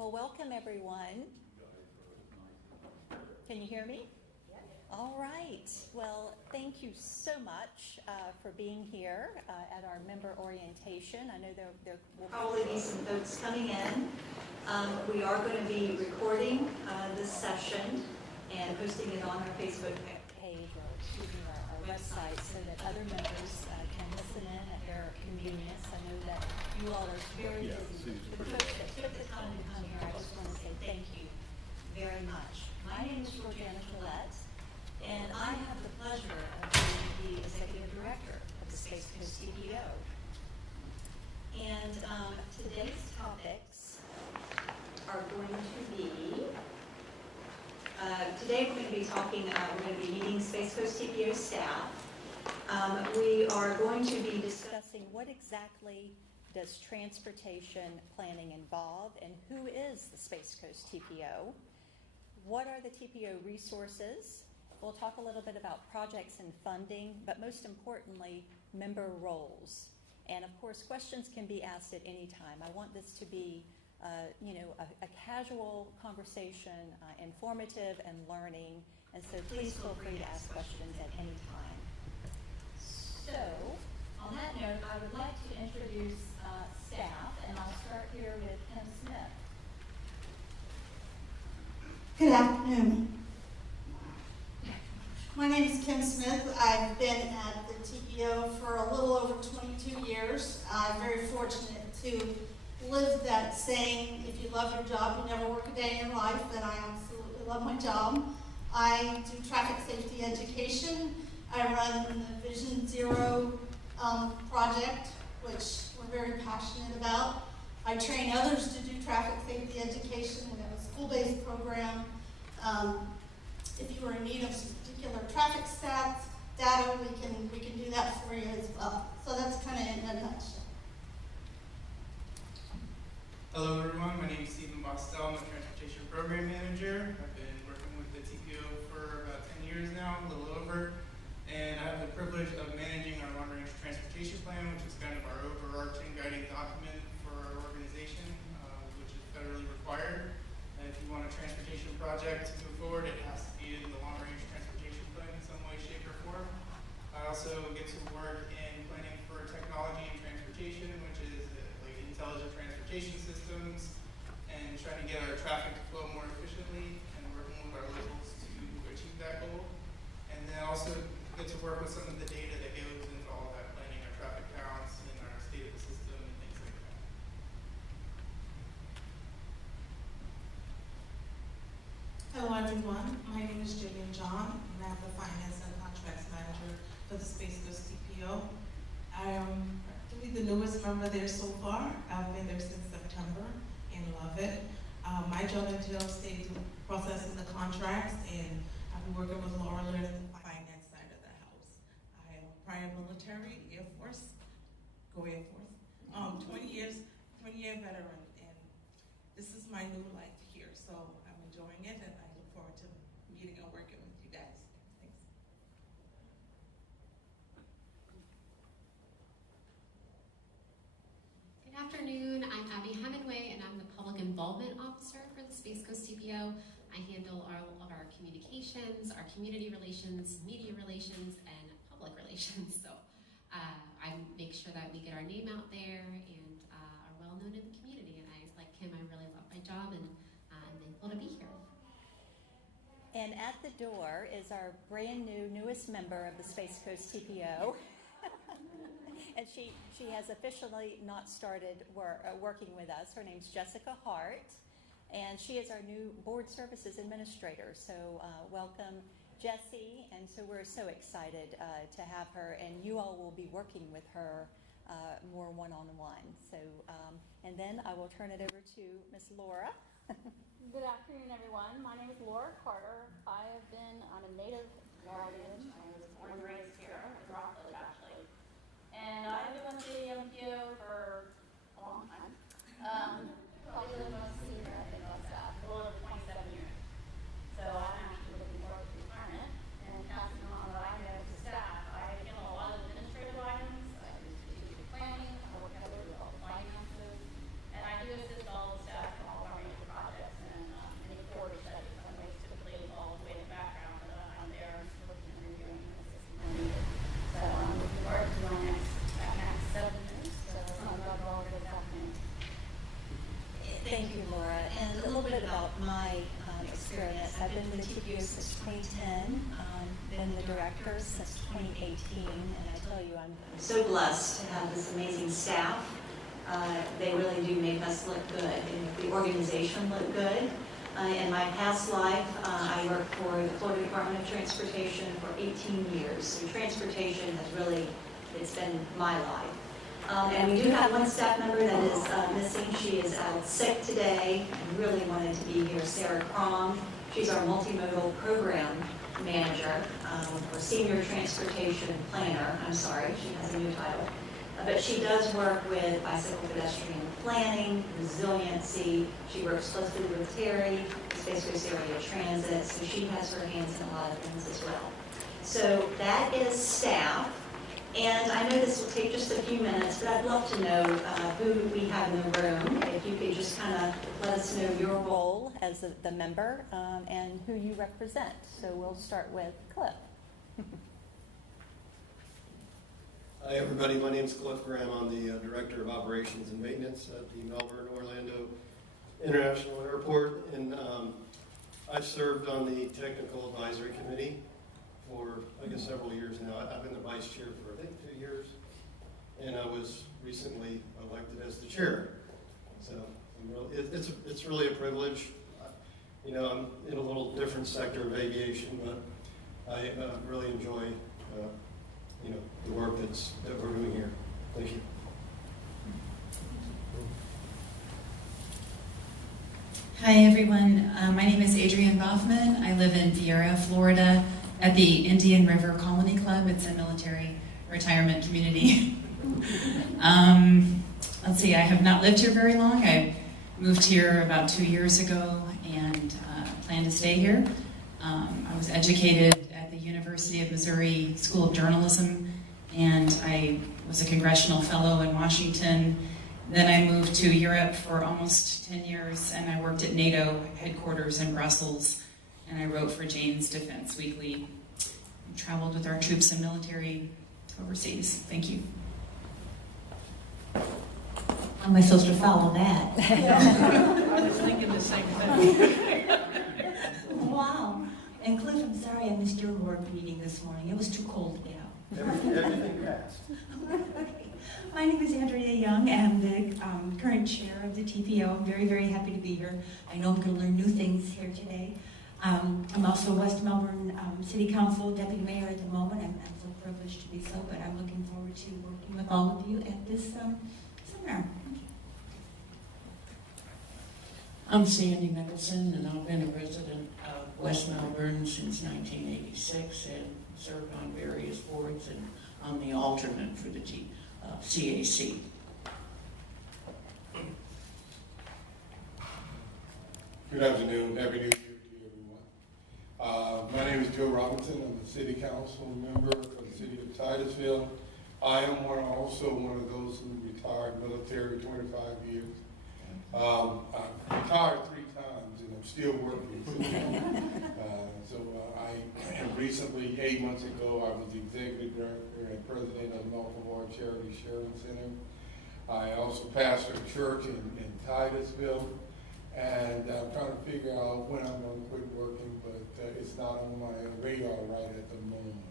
Well, welcome everyone. Can you hear me? Yes. All right. Well, thank you so much for being here at our member orientation. I know there will probably be some folks coming in. We are going to be recording this session and posting it on our Facebook page or our website so that other members can listen in at their convenience. I know that you all are very busy. For the folks that took the time to come here, I just want to say thank you very much. My name is Georgiana Gillette, and I have the pleasure of being the Executive Director of the Space Coast TPO. And today's topics are going to be, today we're going to be talking, we're going to be meeting Space Coast TPO staff. We are going to be discussing what exactly does transportation planning involve and who is the Space Coast TPO? What are the TPO resources? We'll talk a little bit about projects and funding, but most importantly, member roles. And of course, questions can be asked at any time. I want this to be a casual conversation, informative and learning, and so please feel free to ask questions at any time. So, on that note, I would like to introduce staff, and I'll start here with Kim Smith. Good afternoon. My name is Kim Smith. I've been at the TPO for a little over 22 years. I'm very fortunate to live that saying, if you love your job, you never work a day in your life, and I absolutely love my job. I do traffic safety education. I run the Vision Zero project, which we're very passionate about. I train others to do traffic safety education. We have a school-based program. If you are in need of some particular traffic stats, data, we can do that for you as well. So that's kind of in a nutshell. Hello everyone, my name is Stephen Bostel. I'm the Transportation Program Manager. I've been working with the TPO for about 10 years now, a little over. And I have the privilege of managing our long-range transportation plan, which is kind of our overarching guiding document for our organization, which is federally required. And if you want a transportation project to move forward, it has to be in the long-range transportation plan in some way, shape, or form. I also get to work in planning for technology and transportation, which is like intelligent transportation systems, and trying to get our traffic to flow more efficiently and working with our locals to achieve that goal. And then also get to work with some of the data that goes into all of that planning, our traffic counts and our state of the system and things like that. Hello everyone, my name is Jillian John, and I'm the Finance and Contracts Manager for the Space Coast TPO. I am probably the newest member there so far. I've been there since September and love it. My job entails processing the contracts, and I've been working with Laura learning the finance side of the house. I am prior military, Air Force, go Air Force, 20-year veteran, and this is my new life here, so I'm enjoying it, and I look forward to meeting and working with you guys. Thanks. Good afternoon, I'm Abby Hemingway, and I'm the Public Involvement Officer for the Space Coast TPO. I handle all of our communications, our community relations, media relations, and public relations. So I make sure that we get our name out there and are well known in the community. And like Kim, I really love my job, and I'm thankful to be here. And at the door is our brand new, newest member of the Space Coast TPO. And she has officially not started working with us. Her name's Jessica Hart, and she is our new Board Services Administrator. So welcome, Jessie, and so we're so excited to have her, and you all will be working with her more one-on-one. So, and then I will turn it over to Miss Laura. Good afternoon, everyone. My name is Laura Carter. I'm a native New Orleans. I was born and raised here in Rockville, actually. And I've been with the MPO for a long time. Probably the most senior, I think, on staff, a little over 27 years. So I'm actually looking forward to retirement and passing on what I know to staff. I handle a lot of administrative items. I do strategic planning. I work heavily with all the finances. And I do assist all the staff in all of our major projects. Thank you, Laura. And a little bit about my experience. I've been with TPO since 2010, been the director since 2018, and I tell you, I'm so blessed to have this amazing staff. They really do make us look good and make the organization look good. In my past life, I worked for the Florida Department of Transportation for 18 years. So transportation has really, it's been my life. And we do have one staff member that is missing. She is out sick today and really wanted to be here, Sarah Crom. She's our multimodal program manager, or senior transportation planner. I'm sorry, she has a new title. But she does work with bicycle pedestrian planning, resiliency. She works closely with Terry, Space Coast Area Transit, so she has her hands in a lot of things as well. So that is staff. And I know this will take just a few minutes, but I'd love to know who we have in the room. If you could just kind of let us know your role as the member and who you represent. So we'll start with Cliff. Hi everybody, my name is Cliff Graham. I'm the Director of Operations and Maintenance at the Melbourne-Orlando International Airport. And I've served on the Technical Advisory Committee for, I guess, several years now. I've been the Vice Chair for, I think, 2 years. And I was recently elected as the Chair. So it's really a privilege. You know, I'm in a little different sector of aviation, but I really enjoy you know, the work that we're doing here. Thank you. Hi everyone, my name is Adrian Baufman. I live in Viera, Florida at the Indian River Colony Club. It's a military retirement community. Let's see, I have not lived here very long. I moved here about 2 years ago and plan to stay here. I was educated at the University of Missouri School of Journalism, and I was a congressional fellow in Washington. Then I moved to Europe for almost 10 years, and I worked at NATO headquarters in Brussels, and I wrote for Jane's Defense Weekly. I traveled with our troops and military overseas. Thank you. How am I supposed to follow that? I was thinking the same thing. Wow. And Cliff, I'm sorry I missed your board meeting this morning. It was too cold to get out. Everything passed. My name is Andrea Young. I'm the current chair of the TPO. I'm very, very happy to be here. I know I'm going to learn new things here today. I'm also West Melbourne City Council Deputy Mayor at the moment. I'm so privileged to be so, but I'm looking forward to working with all of you at this seminar. I'm Sandy Nicholson, and I've been a resident of West Melbourne since 1986 and served on various boards, and I'm the alternate for the CAC. Good afternoon. Happy New Year to everyone. My name is Joe Robinson. I'm a City Council member for the City of Titusville. I am also one of those who retired military 25 years. I've retired 3 times and I'm still working. I recently, 8 months ago, I was the executive director and president of North Brevard Charity Sharing Center. I also pastor a church in Titusville, and I'm trying to figure out when I'm going to quit working, but it's not on my radar right at the moment.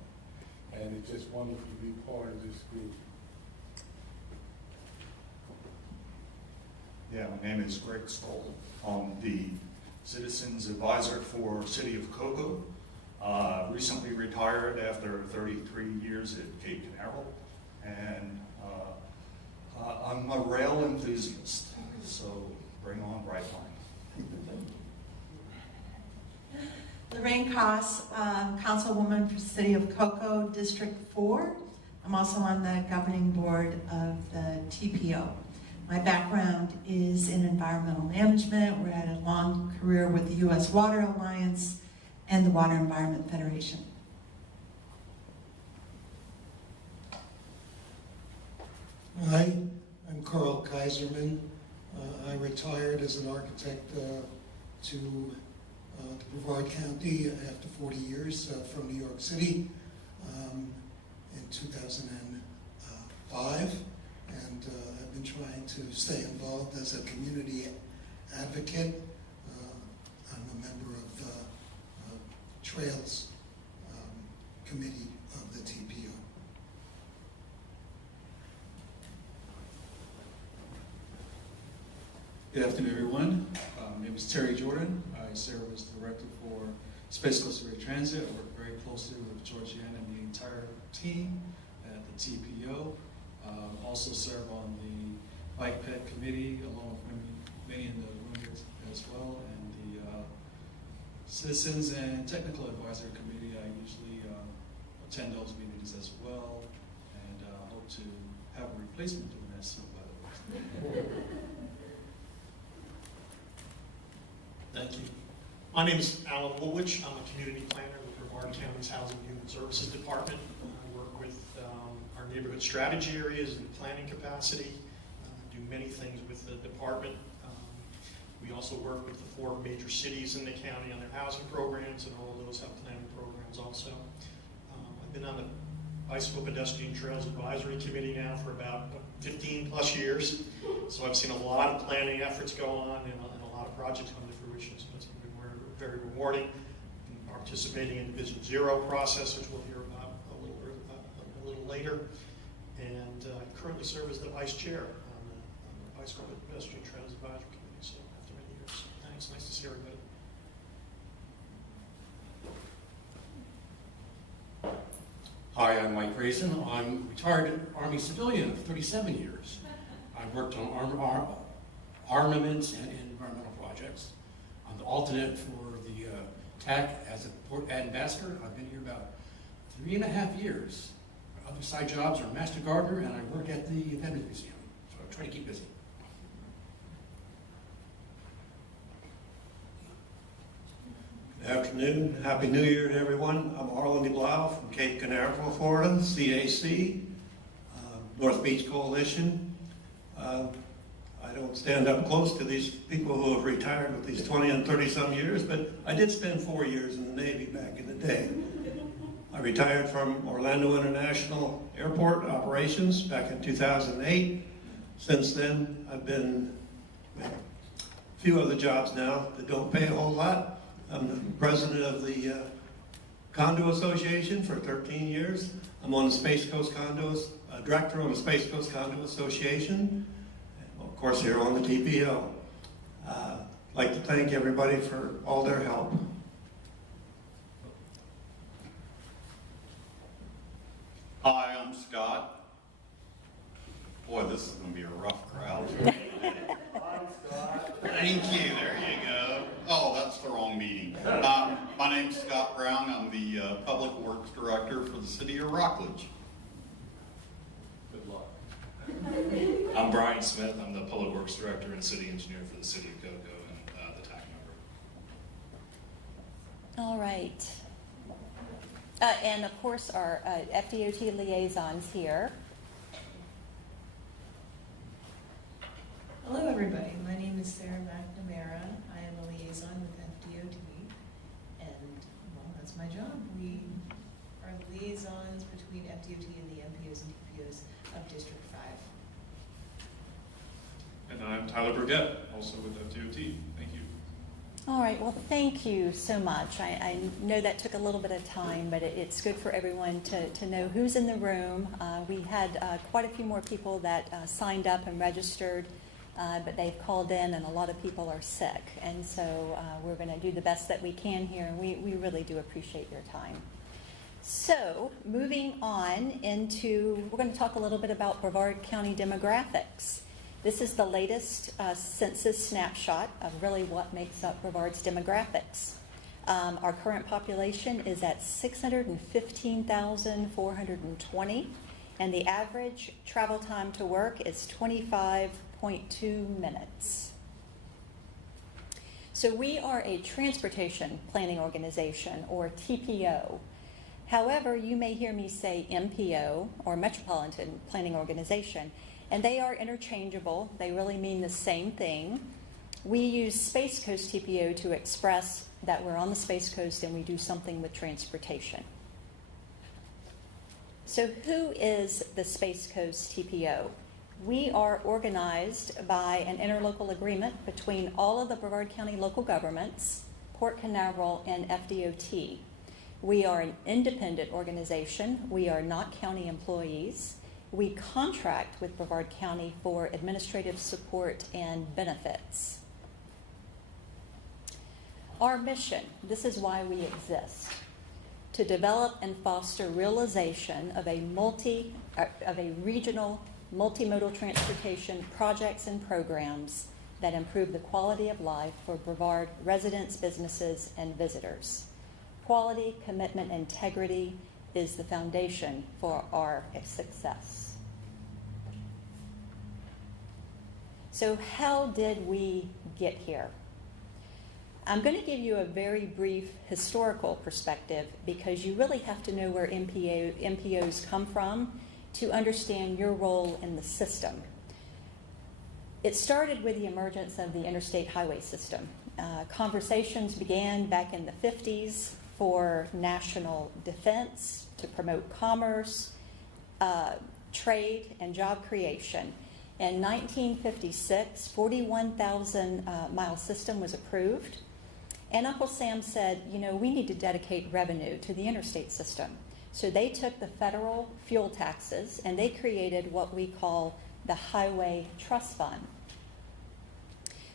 And it's just wonderful to be part of this group. Yeah, my name is Greg Stoll. I'm the Citizens Advisor for City of Cocoa. Recently retired after 33 years at Cape Canaveral, and I'm a rail enthusiast, so bring on Brightline. Lorraine Koss, Councilwoman for the City of Cocoa, District 4. I'm also on the governing board of the TPO. My background is in environmental management. We're had a long career with the U.S. Water Alliance and the Water Environment Federation. Hi, I'm Carl Kaiserman. I retired as an architect to Brevard County after 40 years from New York City in 2005. And I've been trying to stay involved as a community advocate. I'm a member of the Trails Committee of the TPO. Good afternoon, everyone. My name is Terry Jordan. I serve as Director for Space Coast Area Transit. I work very closely with Georgiana and the entire team at the TPO. Also serve on the Bike Ped Committee, along with many in the room here as well, and the Citizens and Technical Advisory Committee. I usually attend those meetings as well, and hope to have a replacement doing that soon, by the way. Thank you. My name is Alan Woolwich. I'm a community planner with Brevard County's Housing and Human Services Department. I work with our neighborhood strategy areas in planning capacity, do many things with the department. We also work with the 4 major cities in the county on their housing programs, and all of those have planning programs also. I've been on the Bicycle Pedestrian Trails Advisory Committee now for about 15 plus years, so I've seen a lot of planning efforts go on and a lot of projects come to fruition, so it's been very rewarding. I'm participating in the Vision Zero process, which we'll hear about a little later, and I currently serve as the Vice Chair on the Bicycle Pedestrian Trails Advisory Committee, so after many years. Thanks, nice to see everybody. Hi, I'm Mike Grayson. I'm a retired Army civilian of 37 years. I've worked on armaments and environmental projects. I'm the alternate for the TAC as a port ambassador. I've been here about 3.5 years. My other side jobs are master gardener, and I work at the Veterans Museum, so I try to keep busy. Good afternoon. Happy New Year to everyone. I'm Arlen DeBlau from Cape Canaveral, Florida, CAC, North Beach Coalition. I don't stand up close to these people who have retired with these 20 and 30-some years, but I did spend 4 years in the Navy back in the day. I retired from Orlando International Airport operations back in 2008. Since then, I've been a few other jobs now that don't pay a whole lot. I'm the president of the Condo Association for 13 years. I'm on the Space Coast Condos, director on the Space Coast Condo Association, and of course here on the TPO. I'd like to thank everybody for all their help. Hi, I'm Scott. Boy, this is going to be a rough crowd. Hi, Scott. Thank you. There you go. Oh, that's the wrong meeting. My name's Scott Brown. I'm the Public Works Director for the City of Rockledge. Good luck. I'm Brian Smith. I'm the Public Works Director and City Engineer for the City of Cocoa and the TAC member. All right. And of course, our Fdot liaisons here. Hello, everybody. My name is Sarah McNamara. I am a liaison with Fdot, and well, that's my job. We are liaisons between Fdot and the MPOs and TPOs of District 5. And I'm Tyler Burgett, also with FDOT. Thank you. All right, well, thank you so much. I know that took a little bit of time, but it's good for everyone to know who's in the room. We had quite a few more people that signed up and registered, but they've called in, and a lot of people are sick. And so we're going to do the best that we can here, and we really do appreciate your time. So moving on into, we're going to talk a little bit about Brevard County demographics. This is the latest census snapshot of really what makes up Brevard's demographics. Our current population is at 615,420, and the average travel time to work is 25.2 minutes. So we are a transportation planning organization, or TPO. However, you may hear me say MPO, or Metropolitan Planning Organization, and they are interchangeable. They really mean the same thing. We use Space Coast TPO to express that we're on the Space Coast and we do something with transportation. So who is the Space Coast TPO? We are organized by an interlocal agreement between all of the Brevard County local governments, Port Canaveral, and FDOT. We are an independent organization. We are not county employees. We contract with Brevard County for administrative support and benefits. Our mission, this is why we exist, to develop and foster realization of a regional multimodal transportation projects and programs that improve the quality of life for Brevard residents, businesses, and visitors. Quality, commitment, integrity is the foundation for our success. So how did we get here? I'm going to give you a very brief historical perspective because you really have to know where MPOs come from to understand your role in the system. It started with the emergence of the interstate highway system. Conversations began back in the 50s for national defense, to promote commerce, trade, and job creation. In 1956, 41,000 mile system was approved. And Uncle Sam said, you know, we need to dedicate revenue to the interstate system. So they took the federal fuel taxes and they created what we call the Highway Trust Fund.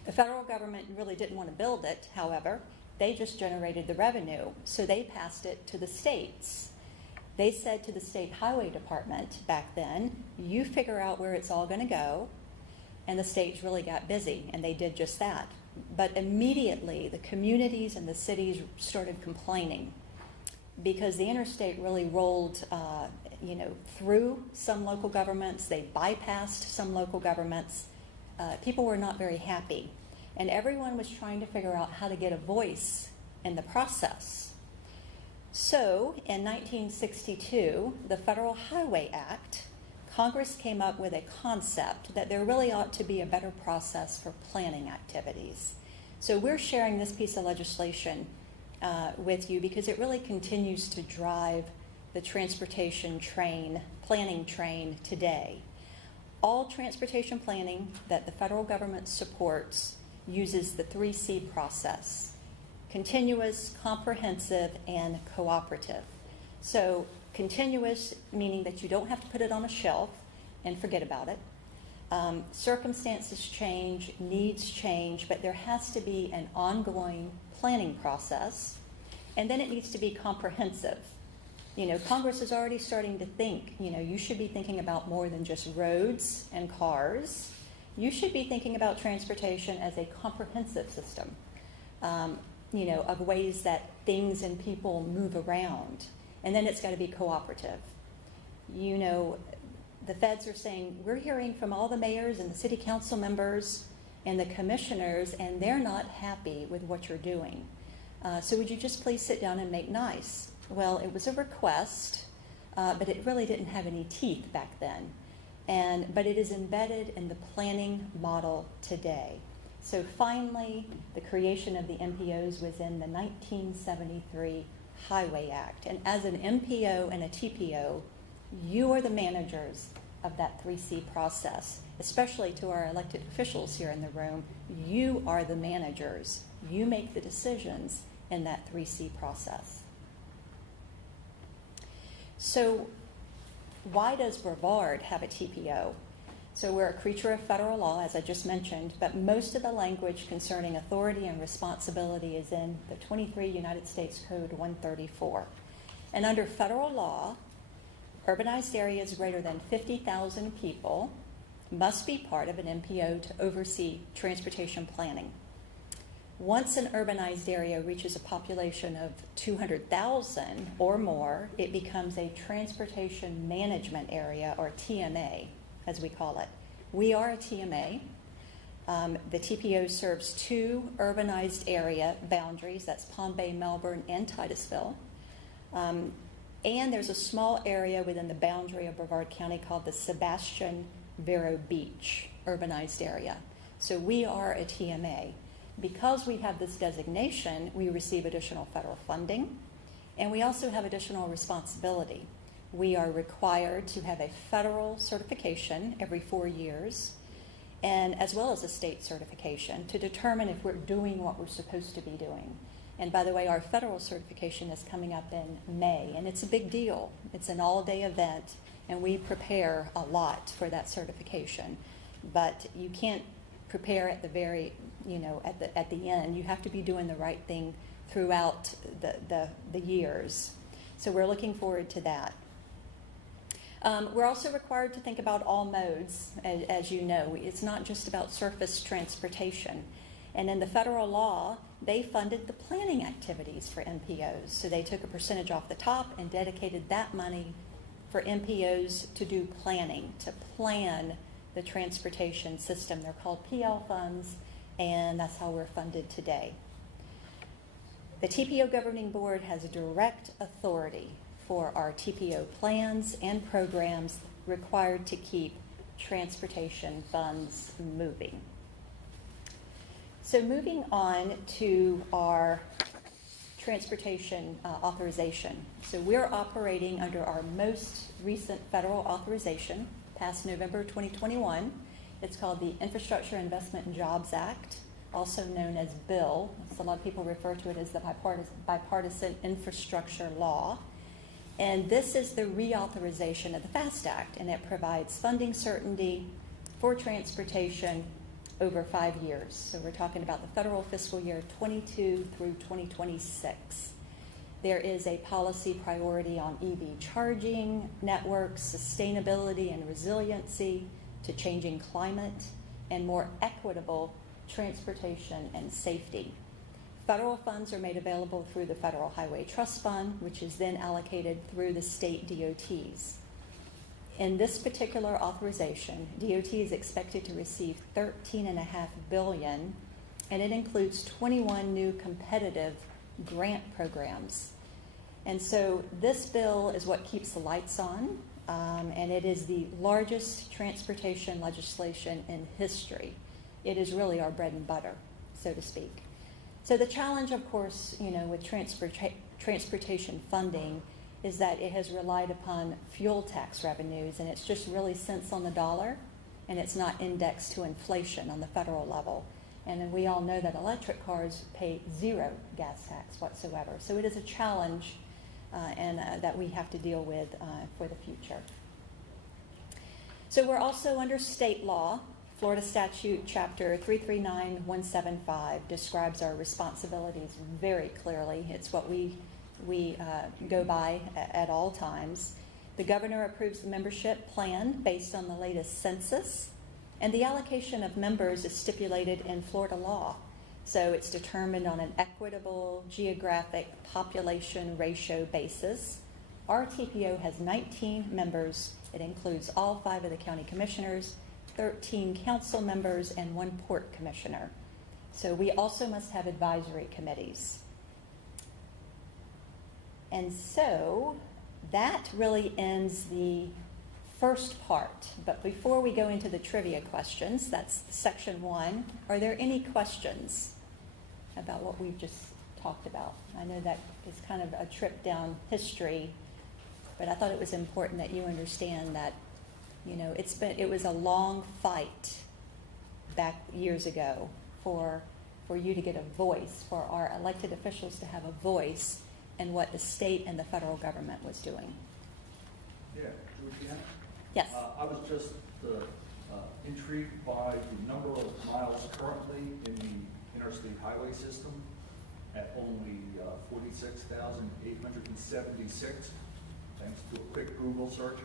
The federal government really didn't want to build it, however. They just generated the revenue, so they passed it to the states. They said to the state highway department back then, you figure out where it's all going to go, and the states really got busy, and they did just that. But immediately, the communities and the cities started complaining because the interstate really rolled through some local governments. They bypassed some local governments. People were not very happy. And everyone was trying to figure out how to get a voice in the process. So in 1962, the Federal Highway Act, Congress came up with a concept that there really ought to be a better process for planning activities. So we're sharing this piece of legislation with you because it really continues to drive the transportation planning train today. All transportation planning that the federal government supports uses the 3C process: continuous, comprehensive, and cooperative. So continuous, meaning that you don't have to put it on a shelf and forget about it. Circumstances change, needs change, but there has to be an ongoing planning process, and then it needs to be comprehensive. You know, Congress is already starting to think, you should be thinking about more than just roads and cars. You should be thinking about transportation as a comprehensive system, of ways that things and people move around. And then it's got to be cooperative. The feds are saying, we're hearing from all the mayors and the city council members and the commissioners, and they're not happy with what you're doing. So would you just please sit down and make nice? Well, it was a request, but it really didn't have any teeth back then. But it is embedded in the planning model today. So finally, the creation of the MPOs was in the 1973 Highway Act. And as an MPO and a TPO, you are the managers of that 3C process, especially to our elected officials here in the room. You are the managers. You make the decisions in that 3C process. So why does Brevard have a TPO? So we're a creature of federal law, as I just mentioned, but most of the language concerning authority and responsibility is in the 23 United States Code 134. And under federal law, urbanized areas greater than 50,000 people must be part of an MPO to oversee transportation planning. Once an urbanized area reaches a population of 200,000 or more, it becomes a transportation management area, or TMA, as we call it. We are a TMA. The TPO serves 2 urbanized area boundaries, that's Palm Bay, Melbourne, and Titusville. And there's a small area within the boundary of Brevard County called the Sebastian Vero Beach urbanized area. So we are a TMA. Because we have this designation, we receive additional federal funding, and we also have additional responsibility. we are required to have a federal certification every 4 years, and as well as a state certification to determine if we're doing what we're supposed to be doing. And by the way, our federal certification is coming up in May, and it's a big deal. It's an all-day event, and we prepare a lot for that certification. But you can't prepare at the very, at the end. You have to be doing the right thing throughout the years. So we're looking forward to that. We're also required to think about all modes, as you know. It's not just about surface transportation. And in the federal law, they funded the planning activities for MPOs. So they took a percentage off the top and dedicated that money for MPOs to do planning, to plan the transportation system. They're called PL funds, and that's how we're funded today. The TPO Governing Board has direct authority for our TPO plans and programs required to keep transportation funds moving. So moving on to our transportation authorization. So we're operating under our most recent federal authorization, passed November 2021. It's called the Infrastructure Investment and Jobs Act, also known as BILL. So a lot of people refer to it as the bipartisan infrastructure law. And this is the reauthorization of the FAST Act, and it provides funding certainty for transportation over 5 years. So we're talking about the federal fiscal year 22 through 2026. There is a policy priority on EV charging networks, sustainability and resiliency to changing climate, and more equitable transportation and safety. Federal funds are made available through the Federal Highway Trust Fund, which is then allocated through the state DOTs. In this particular authorization, DOT is expected to receive $13.5 billion, and it includes 21 new competitive grant programs. And so this bill is what keeps the lights on, and it is the largest transportation legislation in history. It is really our bread and butter, so to speak. So the challenge, of course, with transportation funding is that it has relied upon fuel tax revenues, and it's just really cents on the dollar, and it's not indexed to inflation on the federal level. And then we all know that electric cars pay zero gas tax whatsoever. So it is a challenge that we have to deal with for the future. So we're also under state law. Florida Statute Chapter 339175 describes our responsibilities very clearly. It's what we go by at all times. The governor approves the membership plan based on the latest census, and the allocation of members is stipulated in Florida law. So it's determined on an equitable geographic population ratio basis. Our TPO has 19 members. It includes all 5 of the county commissioners, 13 council members, and 1 port commissioner. So we also must have advisory committees. And so that really ends the first part. But before we go into the trivia questions, that's section 1, are there any questions about what we've just talked about? I know that is kind of a trip down history, but I thought it was important that you understand that it was a long fight back years ago for you to get a voice, for our elected officials to have a voice in what the state and the federal government was doing. Yeah, Georgiana? Yes. I was just intrigued by the number of miles currently in the interstate highway system at only 46,876, thanks to a quick Google search.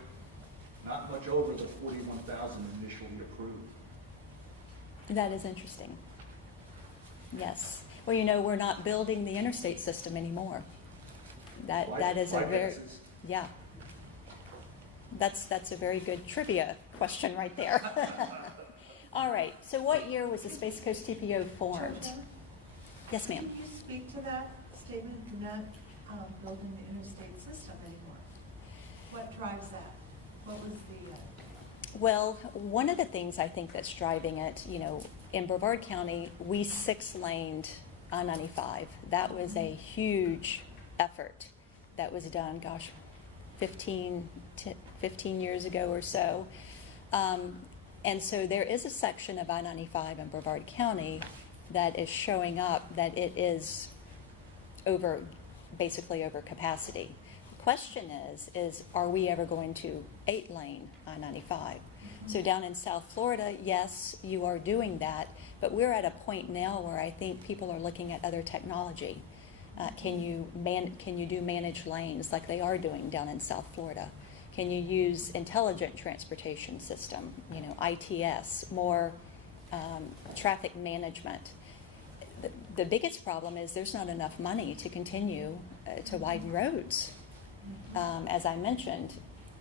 Not much over the 41,000 initially approved. That is interesting. Yes. Well, we're not building the interstate system anymore. That is a very, yeah. That's a very good trivia question right there. All right. So what year was the Space Coast TPO formed? Georgia? Yes, ma'am. Can you speak to that statement, you're not building the interstate system anymore? What drives that? What was the... Well, one of the things I think that's driving it, in Brevard County, we 6-laned I-95. That was a huge effort that was done, 15 years ago or so. And so there is a section of I-95 in Brevard County that is showing up that it is basically over capacity. The question is are we ever going to 8-lane I-95? So down in South Florida, yes, you are doing that, but we're at a point now where I think people are looking at other technology. Can you do managed lanes like they are doing down in South Florida? Can you use intelligent transportation system, ITS, more traffic management? The biggest problem is there's not enough money to continue to widen roads. As I mentioned,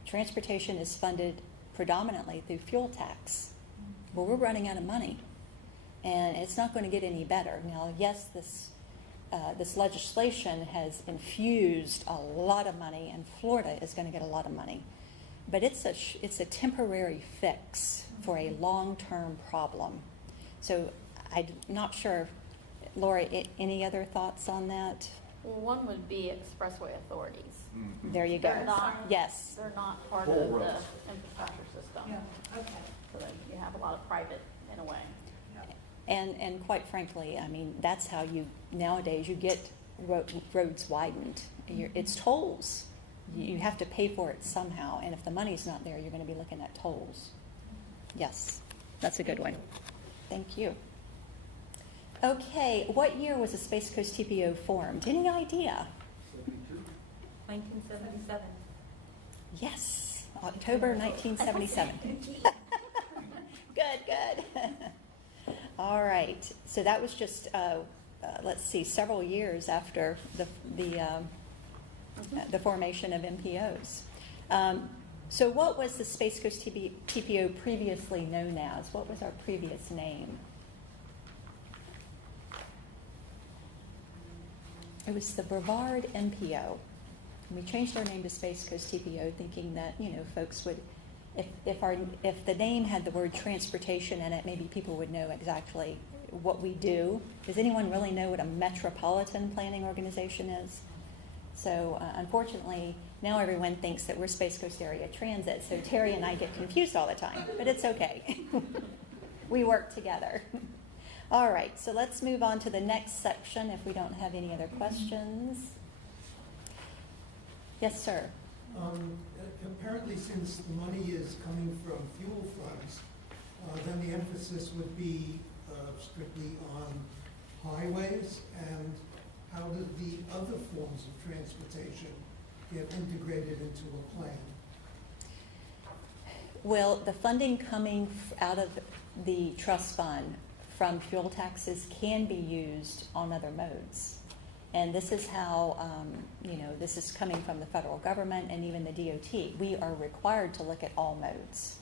transportation is funded predominantly through fuel tax. Well, we're running out of money, and it's not going to get any better. Now, yes, this legislation has infused a lot of money, and Florida is going to get a lot of money. But it's a temporary fix for a long-term problem. So I'm not sure, Laura, any other thoughts on that? Well, one would be expressway authorities. Mm-hmm. There you go. Yes. They're not part of the infrastructure system. Yeah, okay. So that you have a lot of private in a way. And quite frankly, I mean, that's how nowadays you get roads widened. It's tolls. You have to pay for it somehow, and if the money's not there, you're going to be looking at tolls. Yes, that's a good one. Thank you. Okay, what year was the Space Coast TPO formed? Any idea? 1977. Yes, October 1977. Good. All right, so that was just, let's see, several years after the formation of MPOs. So what was the Space Coast TPO previously known as? What was our previous name? It was the Brevard MPO. We changed our name to Space Coast TPO thinking that, folks would, if the name had the word transportation in it, maybe people would know exactly what we do. Does anyone really know what a metropolitan planning organization is? So unfortunately, now everyone thinks that we're Space Coast Area Transit, so Terry and I get confused all the time, but it's okay. We work together. All right, so let's move on to the next section if we don't have any other questions. Yes, sir. Apparently, since the money is coming from fuel funds, then the emphasis would be strictly on highways, and how do the other forms of transportation get integrated into a plan? Well, the funding coming out of the trust fund from fuel taxes can be used on other modes. And this is how, this is coming from the federal government and even the DOT. We are required to look at all modes.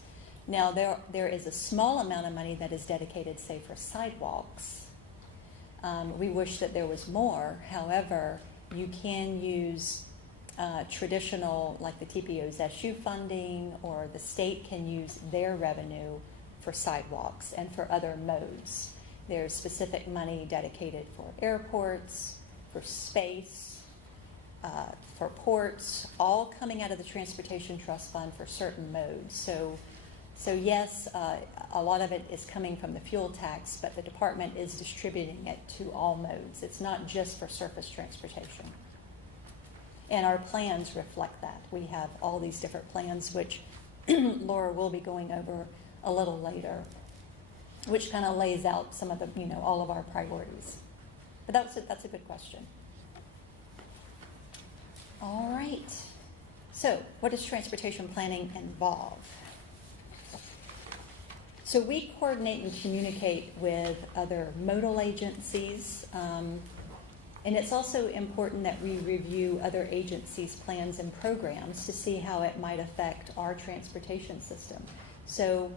Now, there is a small amount of money that is dedicated, say, for sidewalks. We wish that there was more. However, you can use traditional, like the TPO's SU funding, or the state can use their revenue for sidewalks and for other modes. There's specific money dedicated for airports, for space, for ports, all coming out of the Transportation Trust Fund for certain modes. So yes, a lot of it is coming from the fuel tax, but the department is distributing it to all modes. It's not just for surface transportation. And our plans reflect that. We have all these different plans, which Laura will be going over a little later, which kind of lays out some of the, all of our priorities. But that's a good question. All right. So what does transportation planning involve? So we coordinate and communicate with other modal agencies, and it's also important that we review other agencies' plans and programs to see how it might affect our transportation system. So,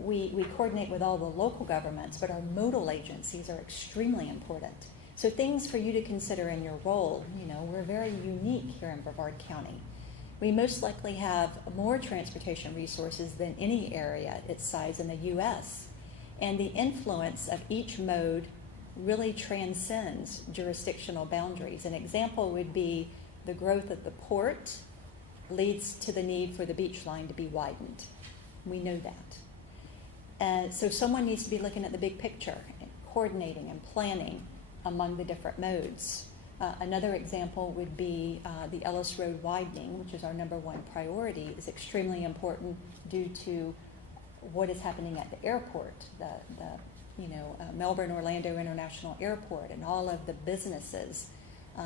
we coordinate with all the local governments, but our modal agencies are extremely important. So things for you to consider in your role, we're very unique here in Brevard County. We most likely have more transportation resources than any area its size in the U.S. And the influence of each mode really transcends jurisdictional boundaries. An example would be the growth of the port leads to the need for the beach line to be widened. We know that. So someone needs to be looking at the big picture, and coordinating and planning among the different modes. Another example would be the Ellis Road widening, which is our #1 priority, is extremely important due to what is happening at the airport, the Melbourne Orlando International Airport, and all of the businesses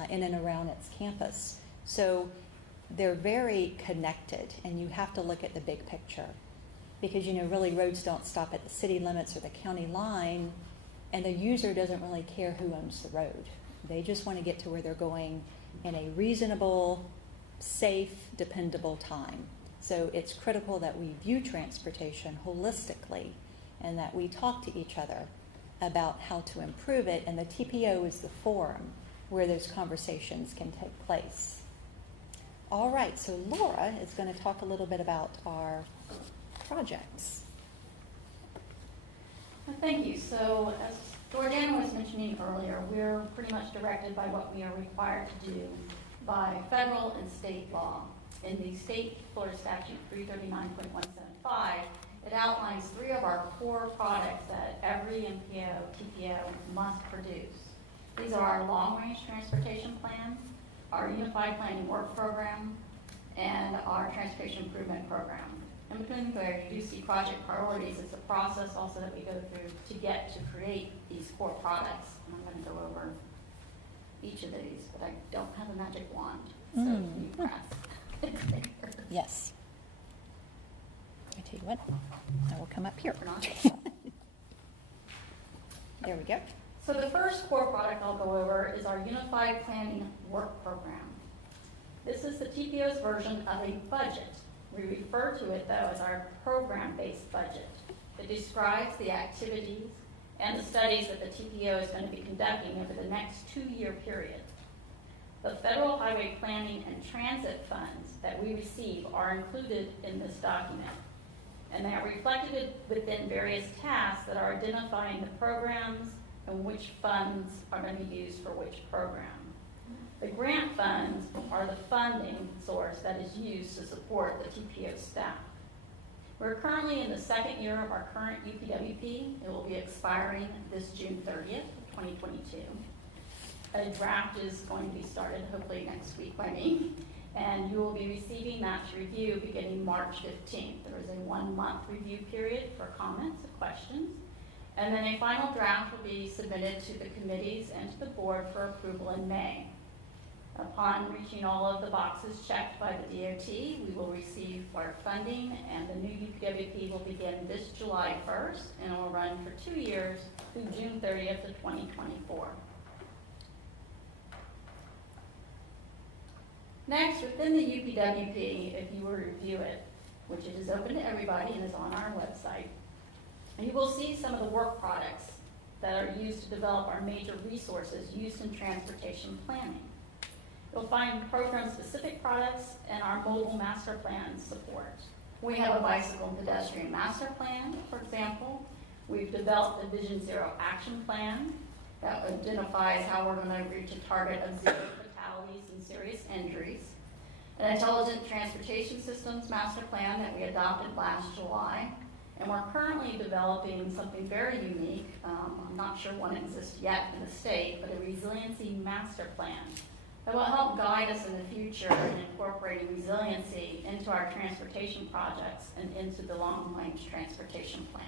in and around its campus. So they're very connected, and you have to look at the big picture, because really roads don't stop at the city limits or the county line, and the user doesn't really care who owns the road. They just want to get to where they're going in a reasonable, safe, dependable time. So it's critical that we view transportation holistically and that we talk to each other about how to improve it, and the TPO is the forum where those conversations can take place. All right, so Laura is going to talk a little bit about our projects. Thank you. So as Georgiana was mentioning earlier, we're pretty much directed by what we are required to do by federal and state law. In the state Florida statute 339.175, it outlines 3 of our core products that every MPO, TPO must produce. These are our long-range transportation plan, our unified planning work program, and our transportation improvement program. And between where you do see project priorities, it's a process also that we go through to get to create these core products. And I'm going to go over each of these, but I don't have a magic wand, so can you press? Yes. I tell you what, I will come up here. There we go. So the first core product I'll go over is our Unified Planning Work Program. This is the TPO's version of a budget. We refer to it, though, as our program-based budget. It describes the activities and the studies that the TPO is going to be conducting over the next 2-year period. The federal highway planning and transit funds that we receive are included in this document, and they are reflected within various tasks that are identifying the programs and which funds are going to be used for which program. The grant funds are the funding source that is used to support the TPO staff. We're currently in the 2nd year of our current UPWP. It will be expiring this June 30th, 2022. A draft is going to be started hopefully next week by me, and you will be receiving that to review beginning March 15th. There is a 1-month review period for comments and questions, and then a final draft will be submitted to the committees and to the board for approval in May. Upon reaching all of the boxes checked by the DOT, we will receive our funding, and the new UPWP will begin this July 1st, and it will run for 2 years through June 30th of 2024. Next, within the UPWP, if you will review it, which it is open to everybody and is on our website, you will see some of the work products that are used to develop our major resources used in transportation planning. You'll find program-specific products and our mobile master plan support. We have a bicycle and pedestrian master plan, for example. We've developed a Vision Zero action plan that identifies how we're going to reach a target of 0 fatalities and serious injuries. An intelligent transportation systems master plan that we adopted last July. And we're currently developing something very unique. I'm not sure one exists yet in the state, but a resiliency master plan that will help guide us in the future in incorporating resiliency into our transportation projects and into the long-range transportation plan.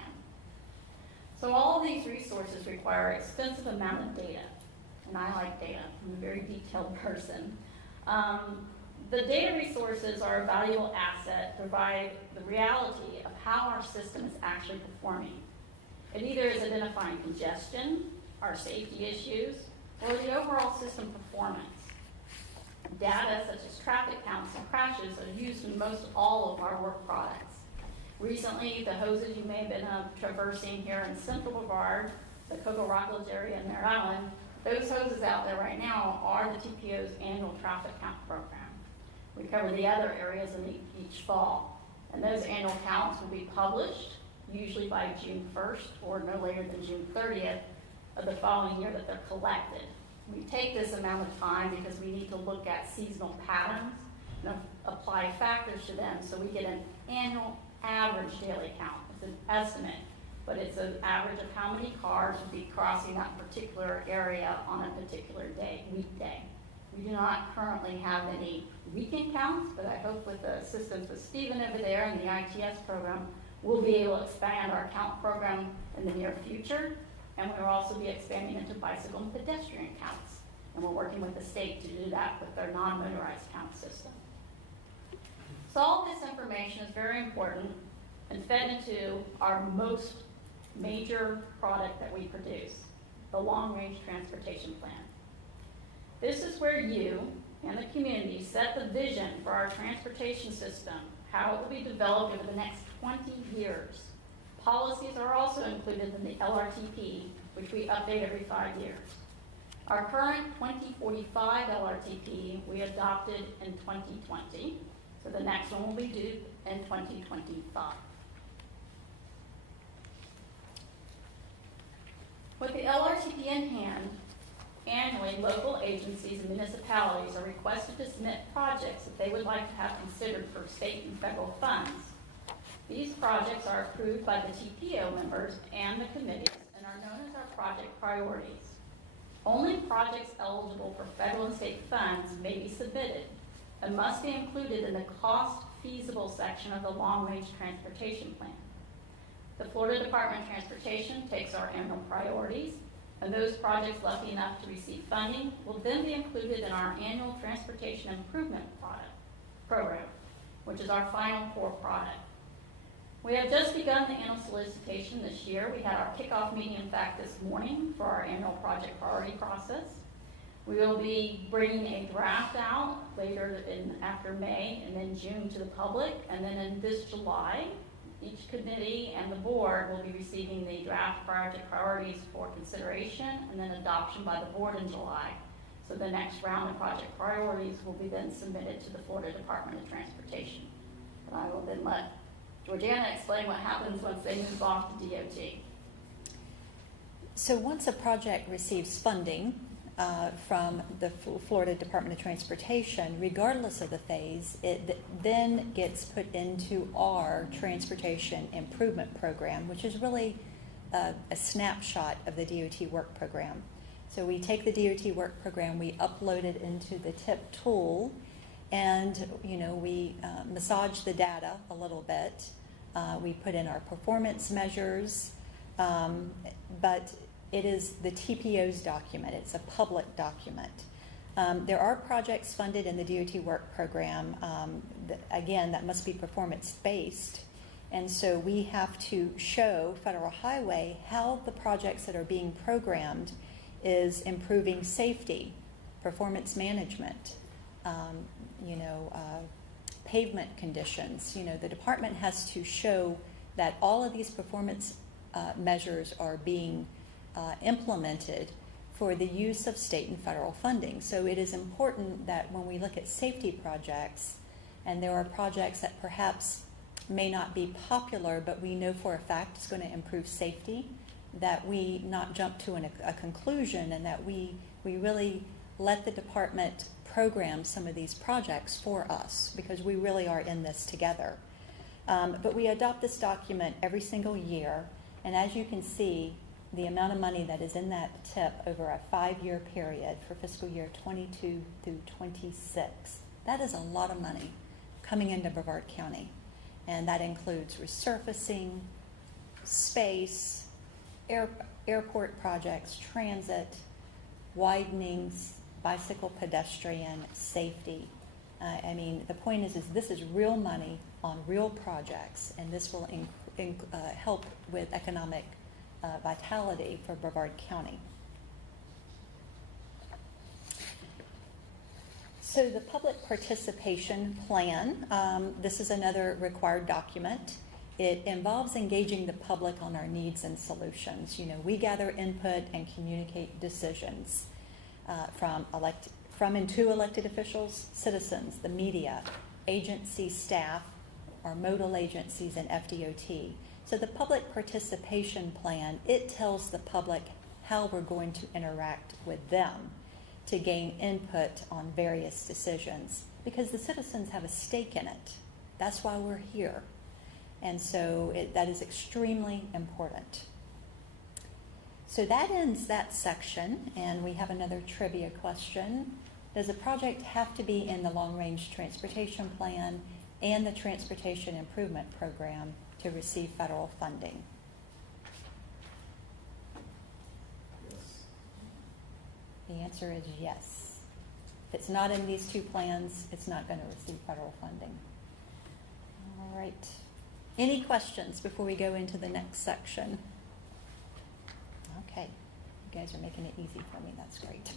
So all of these resources require an extensive amount of data, and I like data. I'm a very detailed person. The data resources are a valuable asset, provide the reality of how our system is actually performing. It either is identifying congestion, our safety issues, or the overall system performance. Data such as traffic counts and crashes are used in most all of our work products. Recently, the hoses you may have been traversing here in Central Brevard, the Cocoa Rockledge area in Mare Island, those hoses out there right now are the TPO's annual traffic count program. We cover the other areas in each fall, and those annual counts will be published usually by June 1st or no later than June 30th of the following year that they're collected. We take this amount of time because we need to look at seasonal patterns apply factors to them, so we get an annual average daily count. It's an estimate, but it's an average of how many cars would be crossing that particular area on a particular day, weekday. We do not currently have any weekend counts, but I hope with the assistance of Stephen over there and the ITS program, we'll be able to expand our count program in the near future, and we'll also be expanding into bicycle and pedestrian counts. And we're working with the state to do that with their non-motorized count system. So all this information is very important and fed into our most major product that we produce, the long-range transportation plan. This is where you and the community set the vision for our transportation system, how it will be developed over the next 20 years. Policies are also included in the LRTP, which we update every 5 years. Our current 2045 LRTP we adopted in 2020, so the next one will be due in 2025. With the LRTP in hand, annually local agencies and municipalities are requested to submit projects that they would like to have considered for state and federal funds. These projects are approved by the TPO members and the committees and are known as our project priorities. Only projects eligible for federal and state funds may be submitted and must be included in the cost feasible section of the long-range transportation plan. The Florida Department of Transportation takes our annual priorities, and those projects lucky enough to receive funding will then be included in our annual transportation improvement program, which is our final core product. We have just begun the annual solicitation this year. We had our kickoff meeting, in fact, this morning for our annual project priority process. We will be bringing a draft out later after May and then June to the public, and then in this July, each committee and the board will be receiving the draft project priorities for consideration and then adoption by the board in July. So the next round of project priorities will be then submitted to the Florida Department of Transportation. And I will then let Georgiana explain what happens once they move off to DOT. So once a project receives funding from the Florida Department of Transportation, regardless of the phase, it then gets put into our transportation improvement program, which is really a snapshot of the DOT work program. So we take the DOT work program, we upload it into the TIP tool, and we massage the data a little bit. We put in our performance measures, but it is the TPO's document. It's a public document. There are projects funded in the DOT work program, again, that must be performance-based. And so we have to show Federal Highway how the projects that are being programmed is improving safety, performance management, pavement conditions. The department has to show that all of these performance measures are being implemented for the use of state and federal funding. So it is important that when we look at safety projects, and there are projects that perhaps may not be popular, but we know for a fact it's going to improve safety, that we not jump to a conclusion, and that we really let the department program some of these projects for us, because we really are in this together. But we adopt this document every single year, and as you can see, the amount of money that is in that TIP over a 5-year period for fiscal year 22 through 26, that is a lot of money coming into Brevard County. And that includes resurfacing, space, airport projects, transit, widenings, bicycle, pedestrian, safety. The point is this is real money on real projects, and this will help with economic vitality for Brevard County. So the public participation plan, this is another required document. It involves engaging the public on our needs and solutions. We gather input and communicate decisions from and to elected officials, citizens, the media, agency staff, our modal agencies, and FDOT. So the public participation plan, it tells the public how we're going to interact with them. to gain input on various decisions, because the citizens have a stake in it. That's why we're here. And so that is extremely important. So that ends that section, and we have another trivia question. Does a project have to be in the long-range transportation plan and the transportation improvement program to receive federal funding? Yes. The answer is yes. If it's not in these two plans, it's not going to receive federal funding. All right. Any questions before we go into the next section? Okay. You guys are making it easy for me. That's great.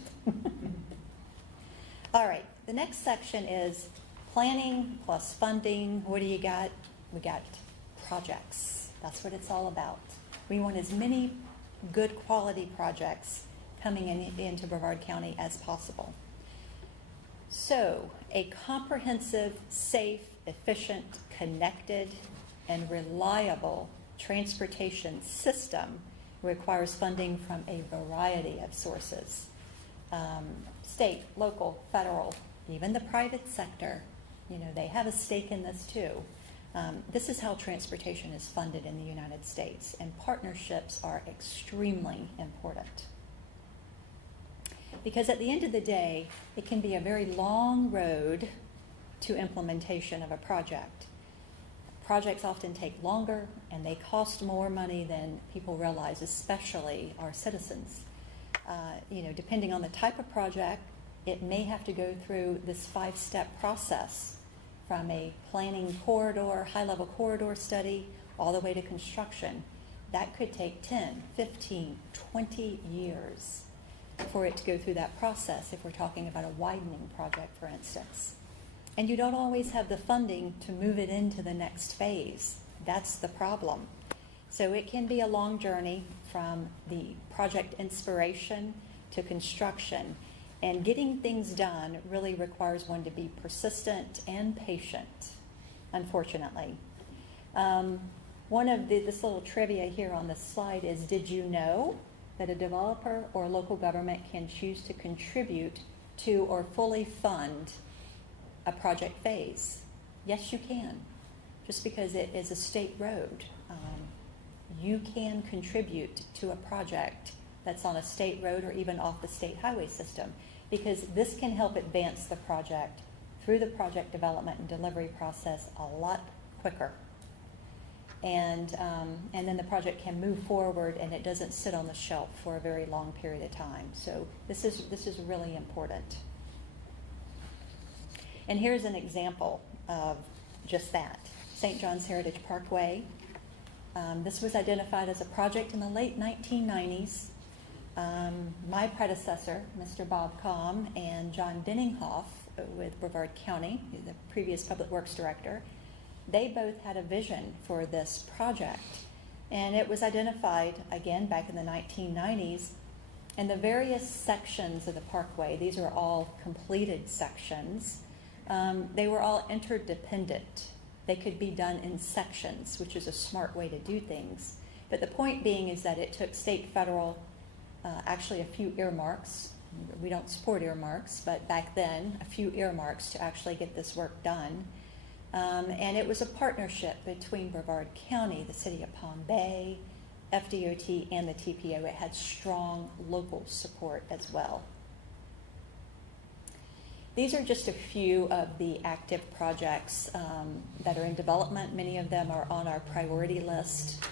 All right. The next section is planning plus funding. What do you got? We got projects. That's what it's all about. We want as many good quality projects coming into Brevard County as possible. So, a comprehensive, safe, efficient, connected, and reliable transportation system requires funding from a variety of sources. State, local, federal, even the private sector, they have a stake in this too. This is how transportation is funded in the United States, and partnerships are extremely important. Because at the end of the day, it can be a very long road to implementation of a project. Projects often take longer, and they cost more money than people realize, especially our citizens. Depending on the type of project, it may have to go through this 5-step process, from a planning corridor, high-level corridor study, all the way to construction. That could take 10, 15, 20 years for it to go through that process if we're talking about a widening project, for instance. And you don't always have the funding to move it into the next phase. That's the problem. So it can be a long journey from the project inspiration to construction. And getting things done really requires one to be persistent and patient, unfortunately. One of this little trivia here on the slide is, did you know that a developer or local government can choose to contribute to or fully fund a project phase? Yes, you can. Just because it is a state road, you can contribute to a project that's on a state road or even off the state highway system, because this can help advance the project through the project development and delivery process a lot quicker. And then the project can move forward, and it doesn't sit on the shelf for a very long period of time. So this is really important. And here's an example of just that. St. John's Heritage Parkway. This was identified as a project in the late 1990s. My predecessor, Mr. Bob Comm, and John Denninghoff with Brevard County, the previous Public Works Director, they both had a vision for this project. And it was identified, again, back in the 1990s, and the various sections of the Parkway, these are all completed sections, they were all interdependent. They could be done in sections, which is a smart way to do things. But the point being is that it took state, federal, actually a few earmarks. We don't support earmarks, but back then, a few earmarks to actually get this work done. And it was a partnership between Brevard County, the City of Palm Bay, FDOT, and the TPO. It had strong local support as well. These are just a few of the active projects that are in development. Many of them are on our priority list.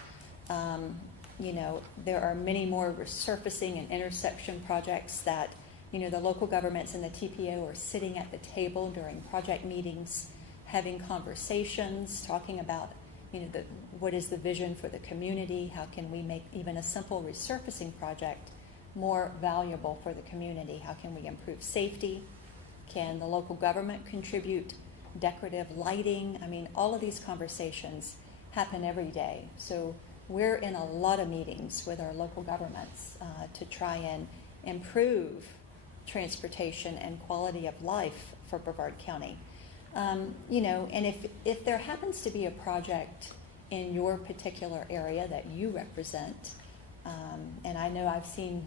There are many more resurfacing and intersection projects that, the local governments and the TPO are sitting at the table during project meetings, having conversations, talking about, what is the vision for the community? How can we make even a simple resurfacing project more valuable for the community? How can we improve safety? Can the local government contribute decorative lighting? I mean, all of these conversations happen every day. So we're in a lot of meetings with our local governments to try and improve transportation and quality of life for Brevard County. And if there happens to be a project in your particular area that you represent, And I know I've seen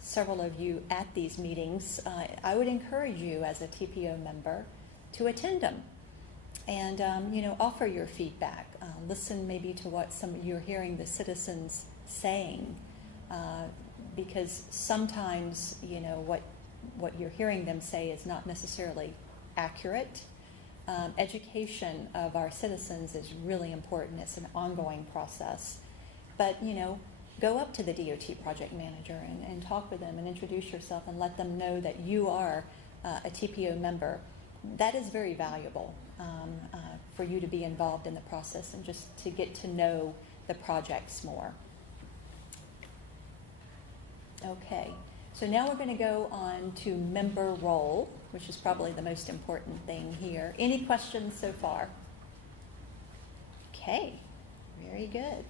several of you at these meetings. I would encourage you as a TPO member to attend them and offer your feedback. Listen maybe to what you're hearing the citizens saying, because sometimes what you're hearing them say is not necessarily accurate. Education of our citizens is really important. It's an ongoing process. But, go up to the DOT project manager and talk with them and introduce yourself and let them know that you are a TPO member. That is very valuable for you to be involved in the process and just to get to know the projects more. Okay, so now we're going to go on to member role, which is probably the most important thing here. Any questions so far? Okay, very good.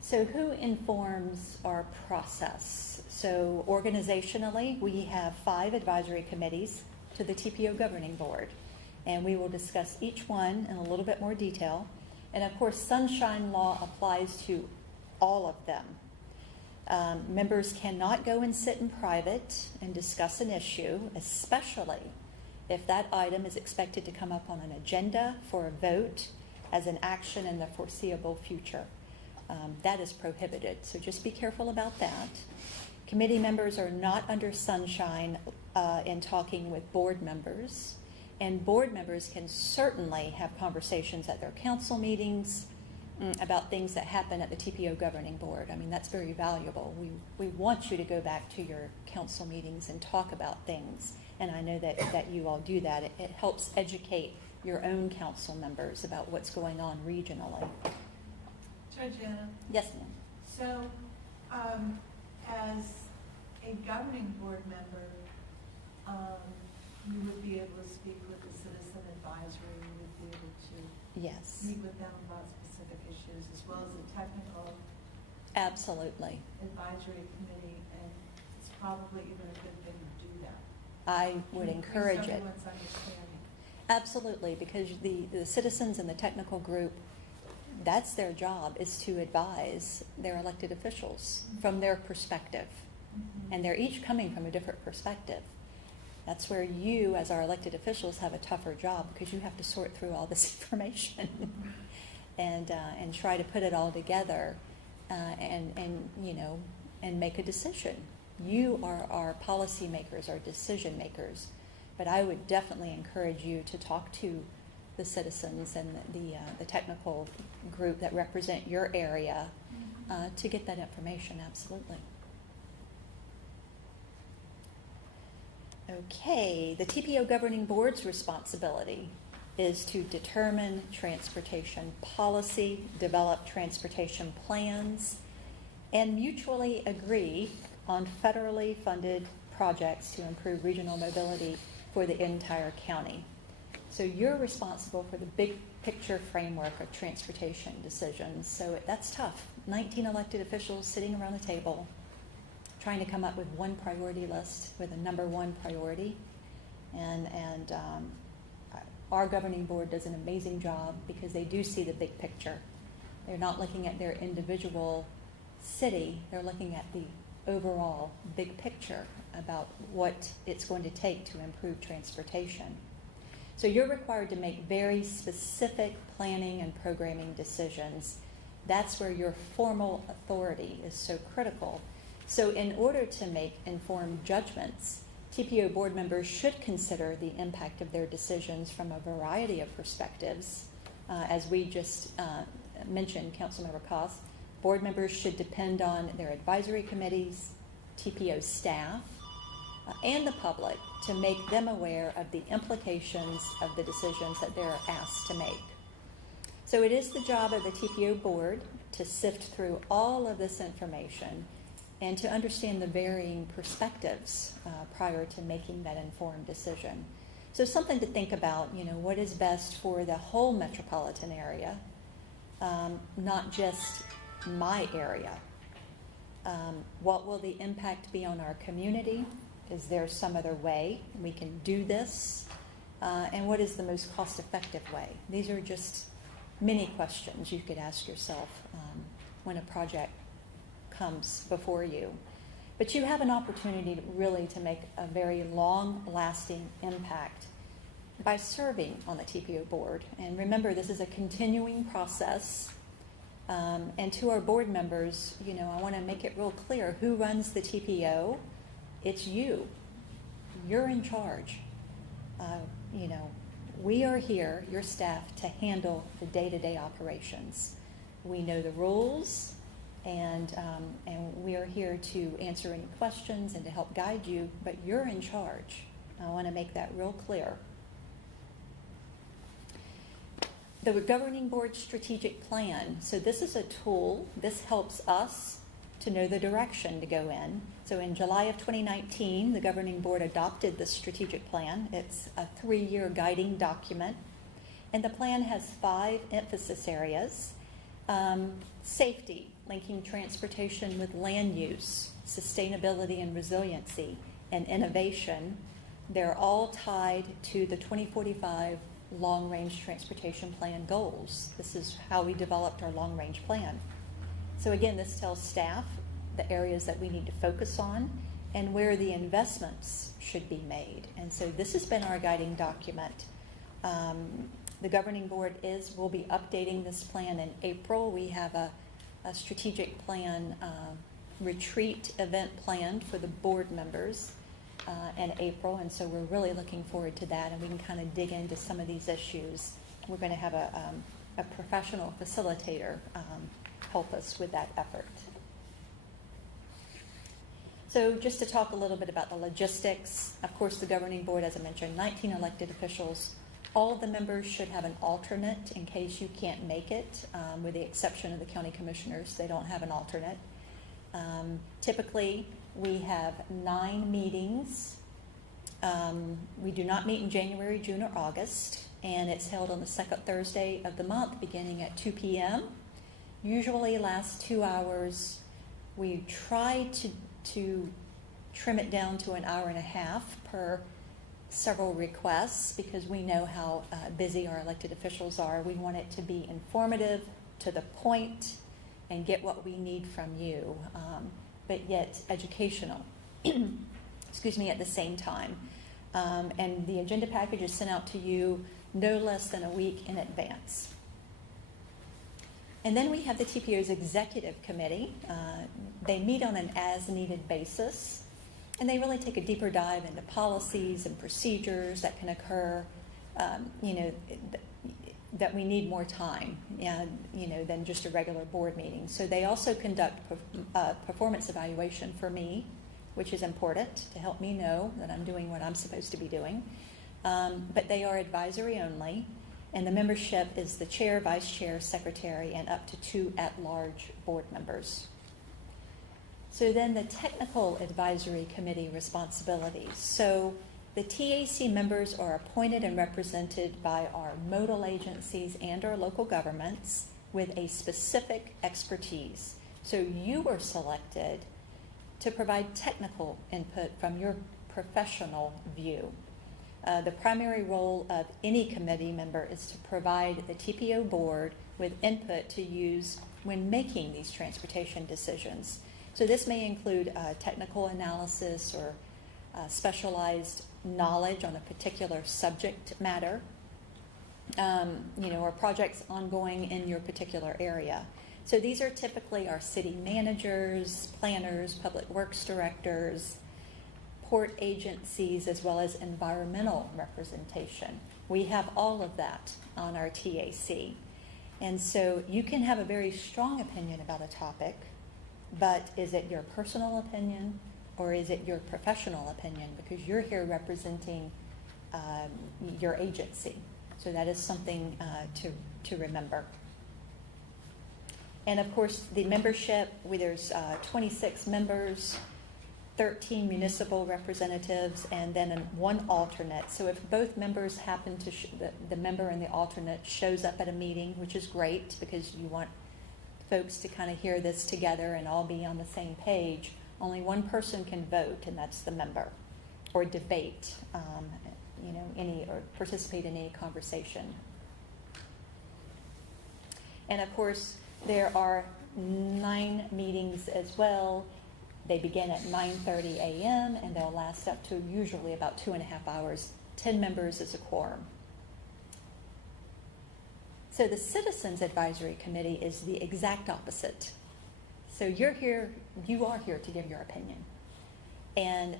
So who informs our process? So organizationally, we have 5 advisory committees to the Tpo Governing Board, and we will discuss each one in a little bit more detail. And of course, Sunshine Law applies to all of them. Members cannot go and sit in private and discuss an issue, especially if that item is expected to come up on an agenda for a vote as an action in the foreseeable future. That is prohibited, so just be careful about that. Committee members are not under sunshine in talking with board members, and board members can certainly have conversations at their council meetings about things that happen at the Tpo Governing Board. I mean, that's very valuable. We want you to go back to your council meetings and talk about things, and I know that you all do that. It helps educate your own council members about what's going on regionally. Georgiana? Yes, ma'am. So, as a governing board member, you would be able to speak with the citizen advisory, you would be able to Yes. meet with them about specific issues, as well as the technical Absolutely. advisory committee, and it's probably even a good thing to do that. I would encourage it. Everyone's understanding. Absolutely, because the citizens and the technical group, that's their job, is to advise their elected officials from their perspective. And they're each coming from a different perspective. That's where you, as our elected officials, have a tougher job, because you have to sort through all this information and try to put it all together and make a decision. You are our policymakers, our decision makers. But I would definitely encourage you to talk to the citizens and the technical group that represent your area to get that information, absolutely. Okay, the Tpo Governing Board's responsibility is to determine transportation policy, develop transportation plans, and mutually agree on federally funded projects to improve regional mobility for the entire county. So you're responsible for the big picture framework of transportation decisions. So that's tough. 19 elected officials sitting around the table trying to come up with one priority list with a number one priority. And our governing board does an amazing job because they do see the big picture. They're not looking at their individual city, they're looking at the overall big picture about what it's going to take to improve transportation. So you're required to make very specific planning and programming decisions. That's where your formal authority is so critical. So in order to make informed judgments, TPO board members should consider the impact of their decisions from a variety of perspectives. As we just mentioned, Councilmember Koss, board members should depend on their advisory committees, TPO staff, and the public to make them aware of the implications of the decisions that they're asked to make. So it is the job of the TPO board to sift through all of this information and to understand the varying perspectives prior to making that informed decision. So something to think about, what is best for the whole metropolitan area, not just my area. What will the impact be on our community? Is there some other way we can do this? And what is the most cost-effective way? These are just many questions you could ask yourself when a project comes before you. But you have an opportunity really to make a very long-lasting impact by serving on the TPO board. And remember, this is a continuing process. And to our board members, you know, I want to make it real clear who runs the TPO. It's you. You're in charge. You know, we are here, your staff, to handle the day-to-day operations. We know the rules, and we are here to answer any questions and to help guide you, but you're in charge. I want to make that real clear. The Governing Board Strategic Plan. So this is a tool. This helps us to know the direction to go in. So in July of 2019, the Governing Board adopted the strategic plan. It's a 3-year guiding document. And the plan has 5 emphasis areas. Safety, linking transportation with land use, sustainability and resiliency, and innovation. They're all tied to the 2045 long-range transportation plan goals. This is how we developed our long-range plan. So again, this tells staff the areas that we need to focus on and where the investments should be made. And so this has been our guiding document. The Governing Board will be updating this plan in April. We have a strategic plan retreat event planned for the board members in April, and so we're really looking forward to that, and we can kind of dig into some of these issues. We're going to have a professional facilitator help us with that effort. So just to talk a little bit about the logistics, of course the Governing Board, as I mentioned, 19 elected officials. All of the members should have an alternate in case you can't make it, with the exception of the county commissioners. They don't have an alternate. Typically, we have 9 meetings. We do not meet in January, June, or August, and it's held on the 2nd Thursday of the month, beginning at 2 p.m. Usually lasts 2 hours. We try to trim it down to an hour and a half per several requests, because we know how busy our elected officials are. We want it to be informative, to the point, and get what we need from you, but yet educational, excuse me, at the same time. And the agenda package is sent out to you no less than a week in advance. And then we have the TPO's Executive Committee. They meet on an as-needed basis, and they really take a deeper dive into policies and procedures that can occur, you know, that we need more time, you know, than just a regular board meeting. So they also conduct performance evaluation for me, which is important to help me know that I'm doing what I'm supposed to be doing. But they are advisory only, and the membership is the chair, vice chair, secretary, and up to 2 at-large board members. So then the technical advisory committee responsibilities. So the TAC members are appointed and represented by our modal agencies and our local governments with a specific expertise. So you were selected to provide technical input from your professional view. The primary role of any committee member is to provide the TPO board with input to use when making these transportation decisions. So this may include technical analysis or specialized knowledge on a particular subject matter, you know, or projects ongoing in your particular area. So these are typically our city managers, planners, public works directors, port agencies, as well as environmental representation. We have all of that on our TAC. And so you can have a very strong opinion about a topic, but is it your personal opinion or is it your professional opinion? Because you're here representing your agency. So that is something to remember. And of course, the membership, there's 26 members, 13 municipal representatives, and then 1 alternate. So if both members happen to, the member and the alternate shows up at a meeting, which is great because you want folks to kind of hear this together and all be on the same page, only one person can vote, and that's the member, or debate, you know, or participate in any conversation. And of course, there are 9 meetings as well. They begin at 9:30 a.m. and they'll last up to usually about 2.5 hours. 10 members is a quorum. So the Citizens Advisory Committee is the exact opposite. So you are here to give your opinion. And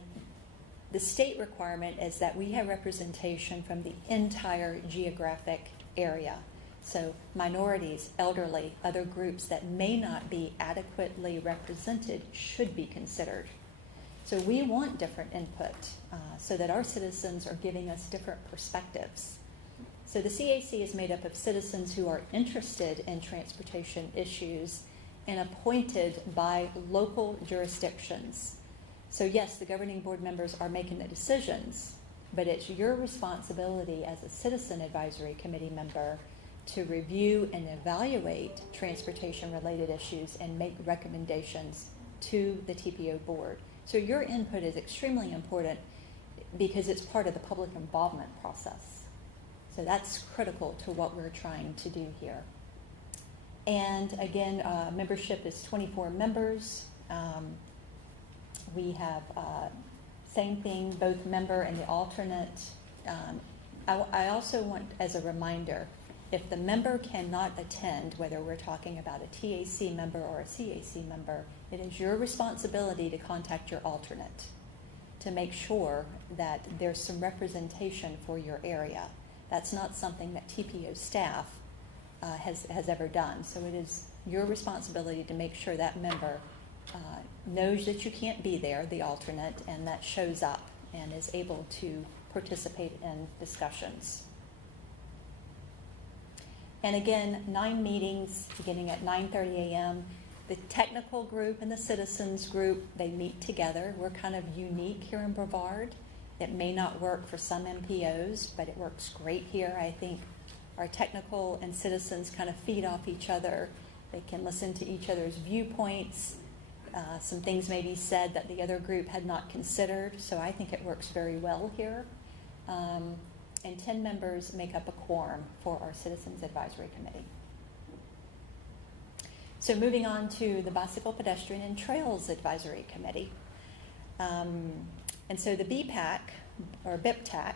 the state requirement is that we have representation from the entire geographic area. So minorities, elderly, other groups that may not be adequately represented should be considered. So we want different input so that our citizens are giving us different perspectives. So the CAC is made up of citizens who are interested in transportation issues and appointed by local jurisdictions. So yes, the governing board members are making the decisions, but it's your responsibility as a citizen advisory committee member to review and evaluate transportation-related issues and make recommendations to the TPO board. So your input is extremely important because it's part of the public involvement process. So that's critical to what we're trying to do here. And again, membership is 24 members. We have same thing, both member and the alternate. I also want, as a reminder, if the member cannot attend, whether we're talking about a TAC member or a CAC member, it is your responsibility to contact your alternate to make sure that there's some representation for your area. That's not something that TPO staff has ever done. So it is your responsibility to make sure that member knows that you can't be there, the alternate, and that shows up and is able to participate in discussions. And again, 9 meetings beginning at 9:30 a.m. The technical group and the citizens group, they meet together. We're kind of unique here in Brevard. It may not work for some MPOs, but it works great here. I think our technical and citizens kind of feed off each other. They can listen to each other's viewpoints. Some things may be said that the other group had not considered, so I think it works very well here. And 10 members make up a quorum for our Citizens Advisory Committee. So moving on to the Bicycle, Pedestrian, and Trails Advisory Committee. And so the BPAC, or BIPTAC,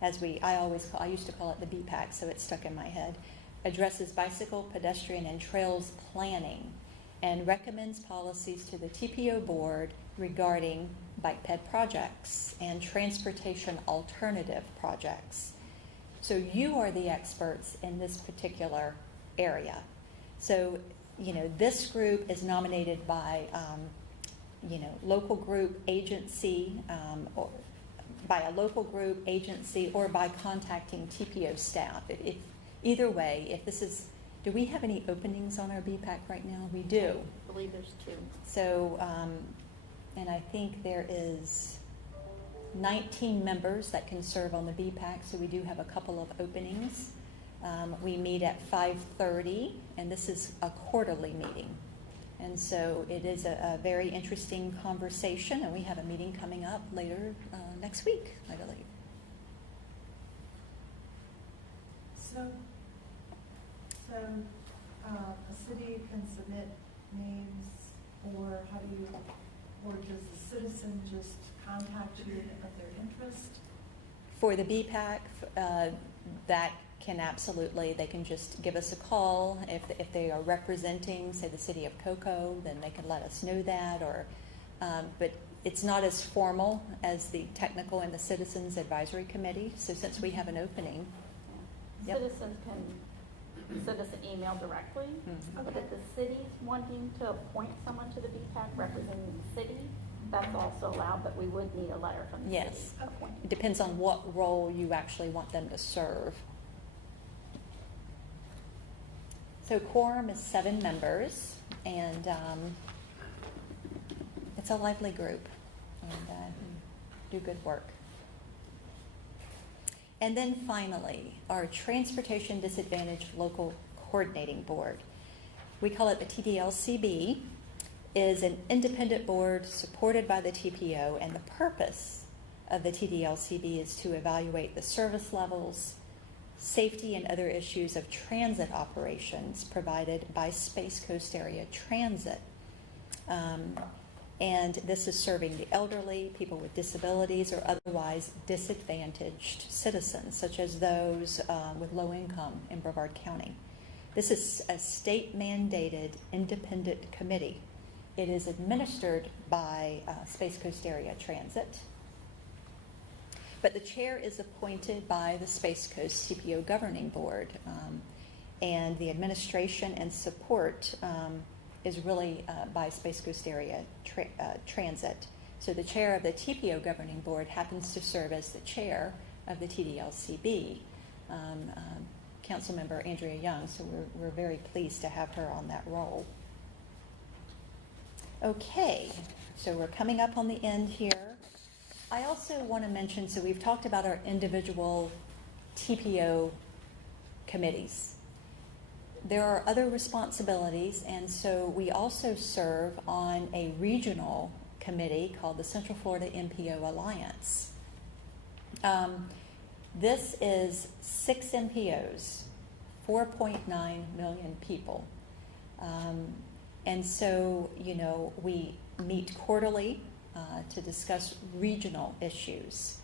as I used to call it the BPAC, so it's stuck in my head, addresses bicycle, pedestrian, and trails planning and recommends policies to the TPO board regarding bike ped projects and transportation alternative projects. So you are the experts in this particular area. So, this group is nominated by, local group, agency, or by a local group, agency, or by contacting TPO staff. If either way, if this is, do we have any openings on our BPAC right now? We do. I believe there's 2. So, and I think there is 19 members that can serve on the BPAC, so we do have a couple of openings. We meet at 5:30, and this is a quarterly meeting. And so it is a very interesting conversation, and we have a meeting coming up later next week, I believe. So a city can submit names, or or does the citizen just contact you of their interest? For the BPAC, that can absolutely, they can just give us a call. If they are representing, say, the city of Cocoa, then they can let us know that, or, but it's not as formal as the technical and the Citizens Advisory Committee. So since we have an opening. Yep. Citizens can send us an email directly, but if the city's wanting to appoint someone to the BPAC representing the city, that's also allowed, but we would need a letter from the city. Yes. It depends on what role you actually want them to serve. So quorum is 7 members, and it's a lively group, and do good work. And then finally, our Transportation Disadvantaged Local Coordinating Board. We call it the TDLCB, is an independent board supported by the TPO, and the purpose of the TDLCB is to evaluate the service levels safety and other issues of transit operations provided by Space Coast Area Transit. And this is serving the elderly, people with disabilities, or otherwise disadvantaged citizens, such as those with low income in Brevard County. This is a state-mandated independent committee. It is administered by Space Coast Area Transit, but the chair is appointed by the Space Coast Tpo Governing Board, and the administration and support is really by Space Coast Area Transit. So the chair of the TPO Governing Board happens to serve as the chair of the TDLCB, Councilmember Andrea Young, so we're very pleased to have her on that role. Okay, so we're coming up on the end here. I also want to mention, so we've talked about our individual TPO committees. There are other responsibilities, and so we also serve on a regional committee called the Central Florida MPO Alliance. This is 6 MPOs, 4.9 million people. And so, you know, we meet quarterly to discuss regional issues.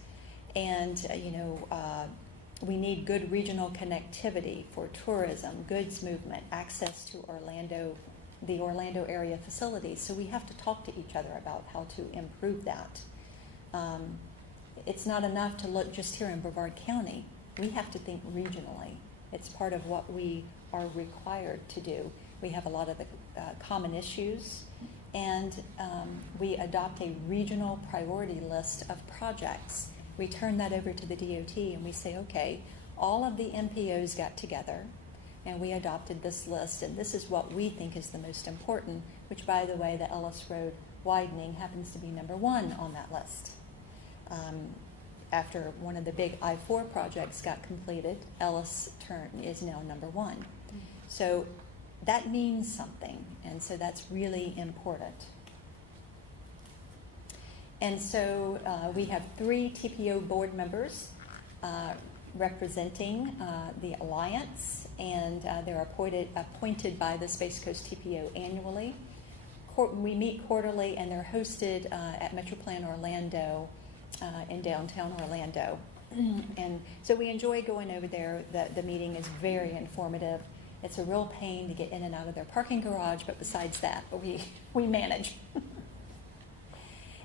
And, you know, we need good regional connectivity for tourism, goods movement, access to Orlando, the Orlando area facilities. So we have to talk to each other about how to improve that. It's not enough to look just here in Brevard County. We have to think regionally. It's part of what we are required to do. We have a lot of the common issues, and we adopt a regional priority list of projects. We turn that over to the DOT and we say, okay, all of the MPOs got together and we adopted this list, and this is what we think is the most important, which, by the way, the Ellis Road widening happens to be number 1 on that list. After one of the big I-4 projects got completed, Ellis is now number 1. So that means something, and so that's really important. And so we have 3 TPO board members representing the Alliance, and they're appointed by the Space Coast TPO annually. We meet quarterly, and they're hosted at Metroplan Orlando in downtown Orlando. And so we enjoy going over there. The meeting is very informative. It's a real pain to get in and out of their parking garage, but besides that, we manage.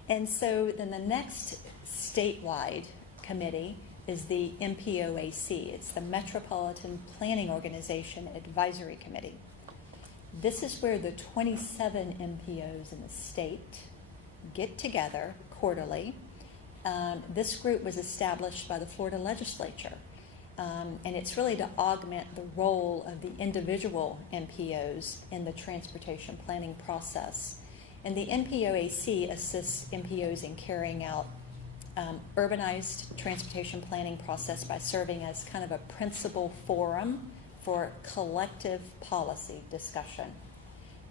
And so then the next statewide committee is the MPOAC. It's the Metropolitan Planning Organization Advisory Committee. This is where the 27 MPOs in the state get together quarterly. This group was established by the Florida legislature, and it's really to augment the role of the individual MPOs in the transportation planning process. And the MPOAC assists MPOs in carrying out urbanized transportation planning process by serving as kind of a principal forum for collective policy discussion.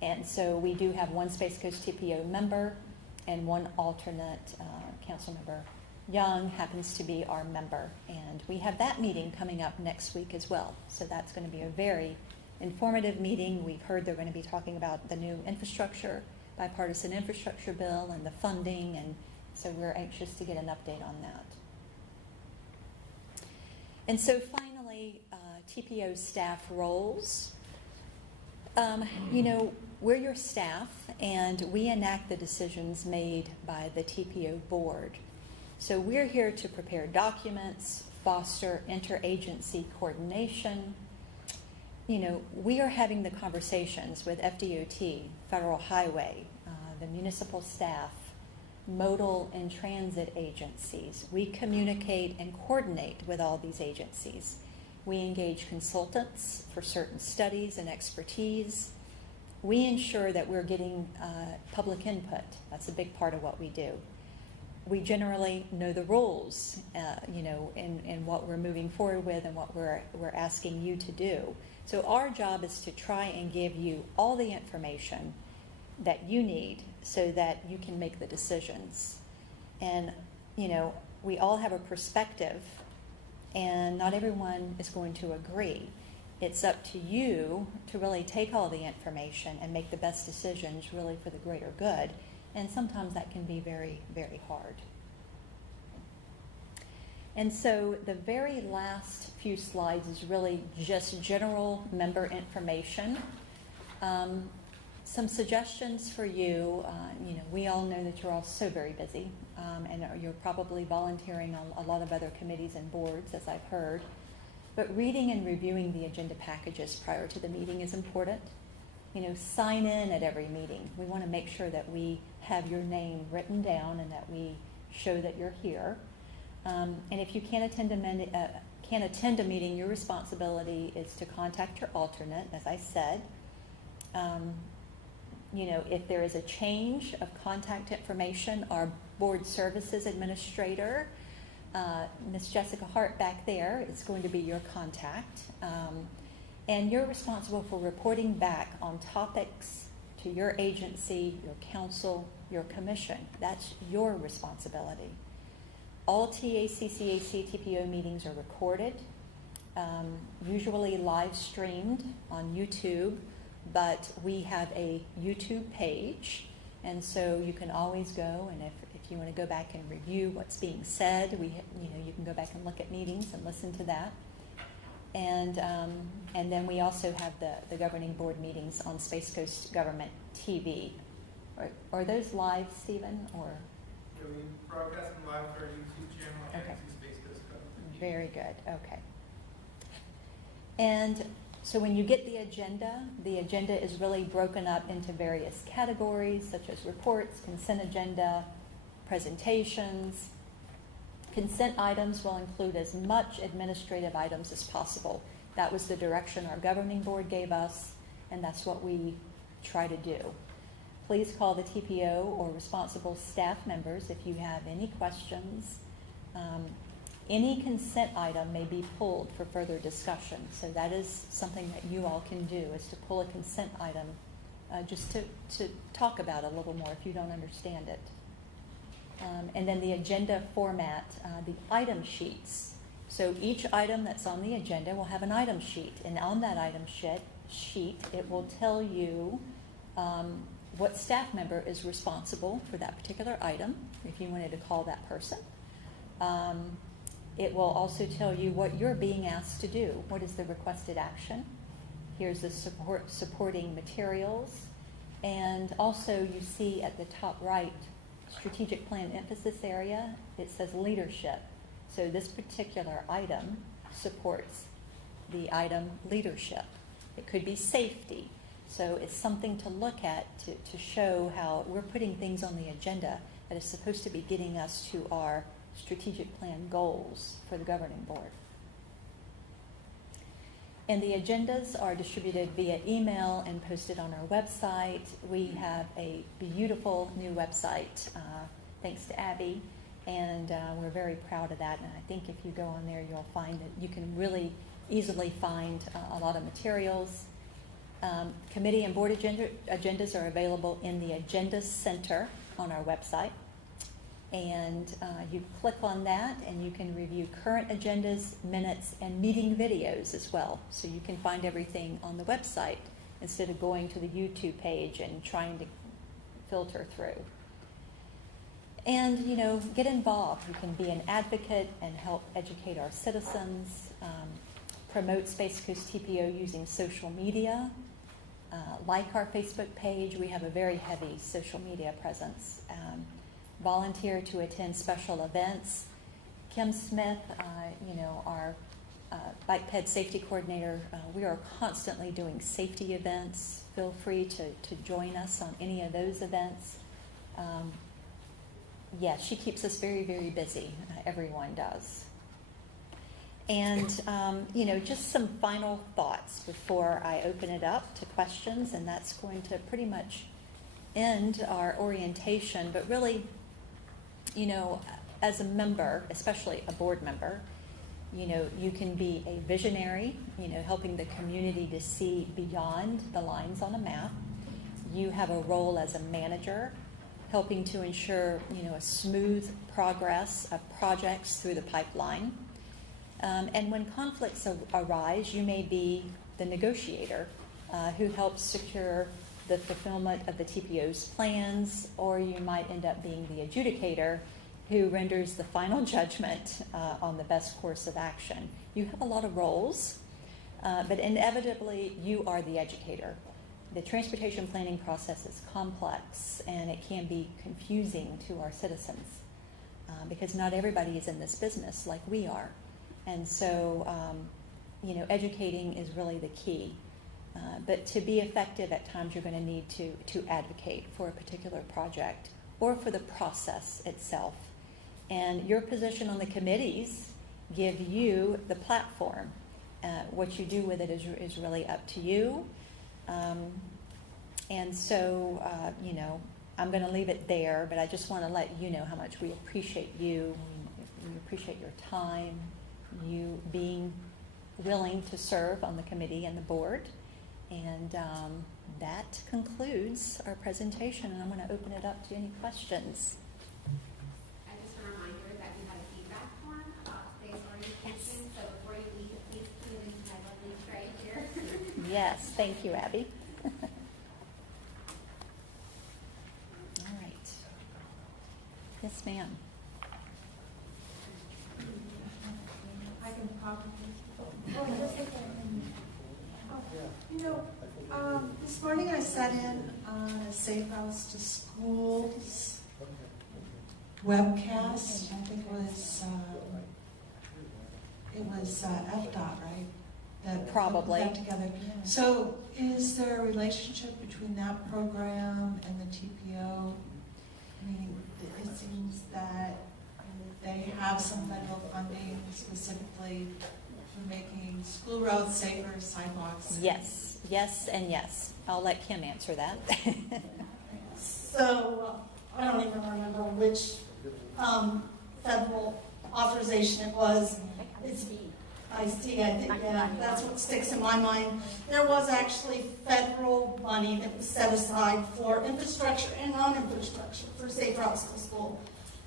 And so we do have 1 Space Coast TPO member and 1 alternate. Councilmember Young happens to be our member, and we have that meeting coming up next week as well. So that's going to be a very informative meeting. We've heard they're going to be talking about the new infrastructure, bipartisan infrastructure bill, and the funding, and so we're anxious to get an update on that. And so finally, TPO staff roles. You know, we're your staff, and we enact the decisions made by the TPO board. So we're here to prepare documents, foster interagency coordination. You know, we are having the conversations with FDOT, Federal Highway, the municipal staff, modal and transit agencies. We communicate and coordinate with all these agencies. We engage consultants for certain studies and expertise. We ensure that we're getting public input. That's a big part of what we do. We generally know the rules, you know, in what we're moving forward with and what we're asking you to do. So our job is to try and give you all the information that you need so that you can make the decisions. And, you know, we all have a perspective, and not everyone is going to agree. It's up to you to really take all the information and make the best decisions really for the greater good, and sometimes that can be very, very hard. And so the very last few slides is really just general member information. Some suggestions for you. We all know that you're all so very busy, and you're probably volunteering on a lot of other committees and boards, as I've heard. But reading and reviewing the agenda packages prior to the meeting is important. Sign in at every meeting. We want to make sure that we have your name written down and that we show that you're here. And if you can't attend a meeting, your responsibility is to contact your alternate, as I said. If there is a change of contact information, our board services administrator, Ms. Jessica Hart back there, is going to be your contact. And you're responsible for reporting back on topics to your agency, your council, your commission. That's your responsibility. All TACCAC-TPO meetings are recorded, usually live streamed on YouTube, but we have a YouTube page, and so you can always go, and if you want to go back and review what's being said, you can go back and look at meetings and listen to that. And then we also have the governing board meetings on Space Coast Government TV. Are those live, Stephen, or? Yeah, we broadcast them live to our YouTube channel and to Space Coast Government TV. Very good, okay. And so when you get the agenda is really broken up into various categories, such as reports, consent agenda, presentations. Consent items will include as much administrative items as possible. That was the direction our governing board gave us, and that's what we try to do. Please call the TPO or responsible staff members if you have any questions. Any consent item may be pulled for further discussion, so that is something that you all can do, is to pull a consent item just to talk about it a little more if you don't understand it. And then the agenda format, the item sheets. So each item that's on the agenda will have an item sheet, and on that item sheet it will tell you what staff member is responsible for that particular item, if you wanted to call that person. It will also tell you what you're being asked to do. What is the requested action? Here's the supporting materials. And also you see at the top right, strategic plan emphasis area, it says leadership. So this particular item supports the item leadership. It could be safety. So it's something to look at to show how we're putting things on the agenda that is supposed to be getting us to our strategic plan goals for the governing board. And the agendas are distributed via email and posted on our website. We have a beautiful new website, thanks to Abby, and we're very proud of that. And I think if you go on there, you'll find that you can really easily find a lot of materials. Committee and board agendas are available in the Agenda Center on our website. And you click on that and you can review current agendas, minutes, and meeting videos as well. So you can find everything on the website instead of going to the YouTube page and trying to filter through. And, get involved. You can be an advocate and help educate our citizens, promote Space Coast TPO using social media, like our Facebook page. We have a very heavy social media presence. Volunteer to attend special events. Kim Smith, our bike ped safety coordinator, we are constantly doing safety events. Feel free to join us on any of those events. Yeah, she keeps us very, very busy. Everyone does. And, just some final thoughts before I open it up to questions, and that's going to pretty much end our orientation. But really, as a member, especially a board member, you can be a visionary, helping the community to see beyond the lines on a map. You have a role as a manager, helping to ensure, a smooth progress of projects through the pipeline. And when conflicts arise, you may be the negotiator who helps secure the fulfillment of the TPO's plans, or you might end up being the adjudicator who renders the final judgment on the best course of action. You have a lot of roles, but inevitably you are the educator. The transportation planning process is complex and it can be confusing to our citizens because not everybody is in this business like we are. And so, educating is really the key. But to be effective, at times you're going to need to advocate for a particular project or for the process itself. And your position on the committees give you the platform. What you do with it is really up to you. And so, I'm going to leave it there, but I just want to let you know how much we appreciate you. We appreciate your time, you being willing to serve on the committee and the board. And that concludes our presentation, and I'm going to open it up to any questions. Just a reminder that we had a feedback form about today's orientation, so before you leave, please put it into my lovely tray here. Yes, thank you, Abby. All right. Yes, ma'am. I can probably. This morning I sat in on a Safe Routes to Schools webcast. I think it was Fdot, right? That Probably. put that together. So, is there a relationship between that program and the TPO? I mean, it seems that they have some federal funding specifically for making school roads safer, sidewalks. Yes, yes, and yes. I'll let Kim answer that. So, I don't even remember which federal authorization it was. It's I think, yeah, that's what sticks in my mind. There was actually federal money that was set aside for infrastructure and non-infrastructure for safe routes to school.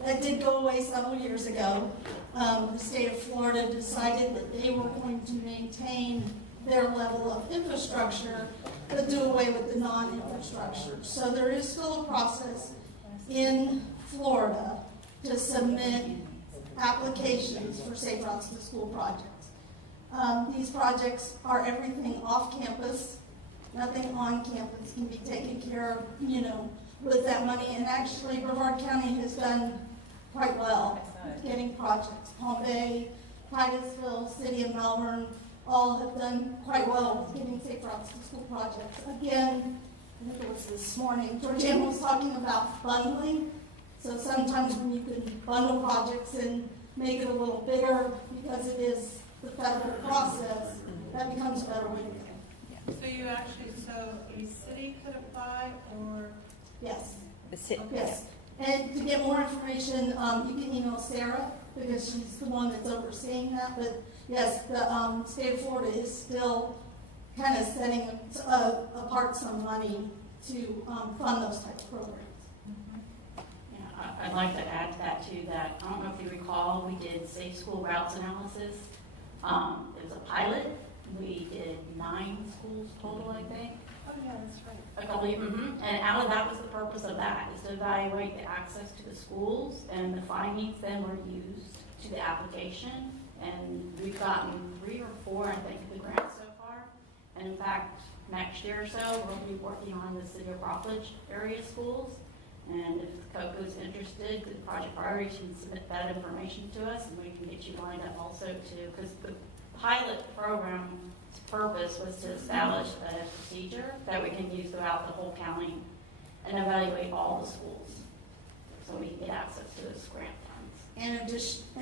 That did go away several years ago. The state of Florida decided that they were going to maintain their level of infrastructure, but do away with the non-infrastructure. So there is still a process in Florida to submit applications for safe routes to school projects. These projects are everything off campus. Nothing on campus can be taken care of, with that money. And actually, Brevard County has done quite well getting projects. Palm Bay, Titusville, City of Melbourne, all have done quite well with getting safe routes to school projects. Again, I think it was this morning, Georgiana was talking about bundling. So sometimes when you can bundle projects and make it a little bigger because it is the federal process, that becomes a better way to go. So you actually, a city could apply, or? Yes. The city. Yes. And to get more information, you can email Sarah, because she's the one that's overseeing that. But yes, the state of Florida is still kind of setting apart some money to fund those types of programs. I'd like to add to that too, that I don't know if you recall, we did safe school routes analysis. It was a pilot. We did 9 schools total, I think. Oh yeah, that's right. A couple of, and out of that was the purpose of that, is to evaluate the access to the schools, and the findings then were used to the application. And we've gotten 3 or 4, I think, of the grants so far. And in fact, next year or so, we'll be working on the City of Rockledge area schools. And if COCO's interested, the project priorities can submit that information to us, and we can get you lined up also too, because the pilot program's purpose was to establish a procedure that we can use throughout the whole county and evaluate all the schools, so we can get access to those grant funds. And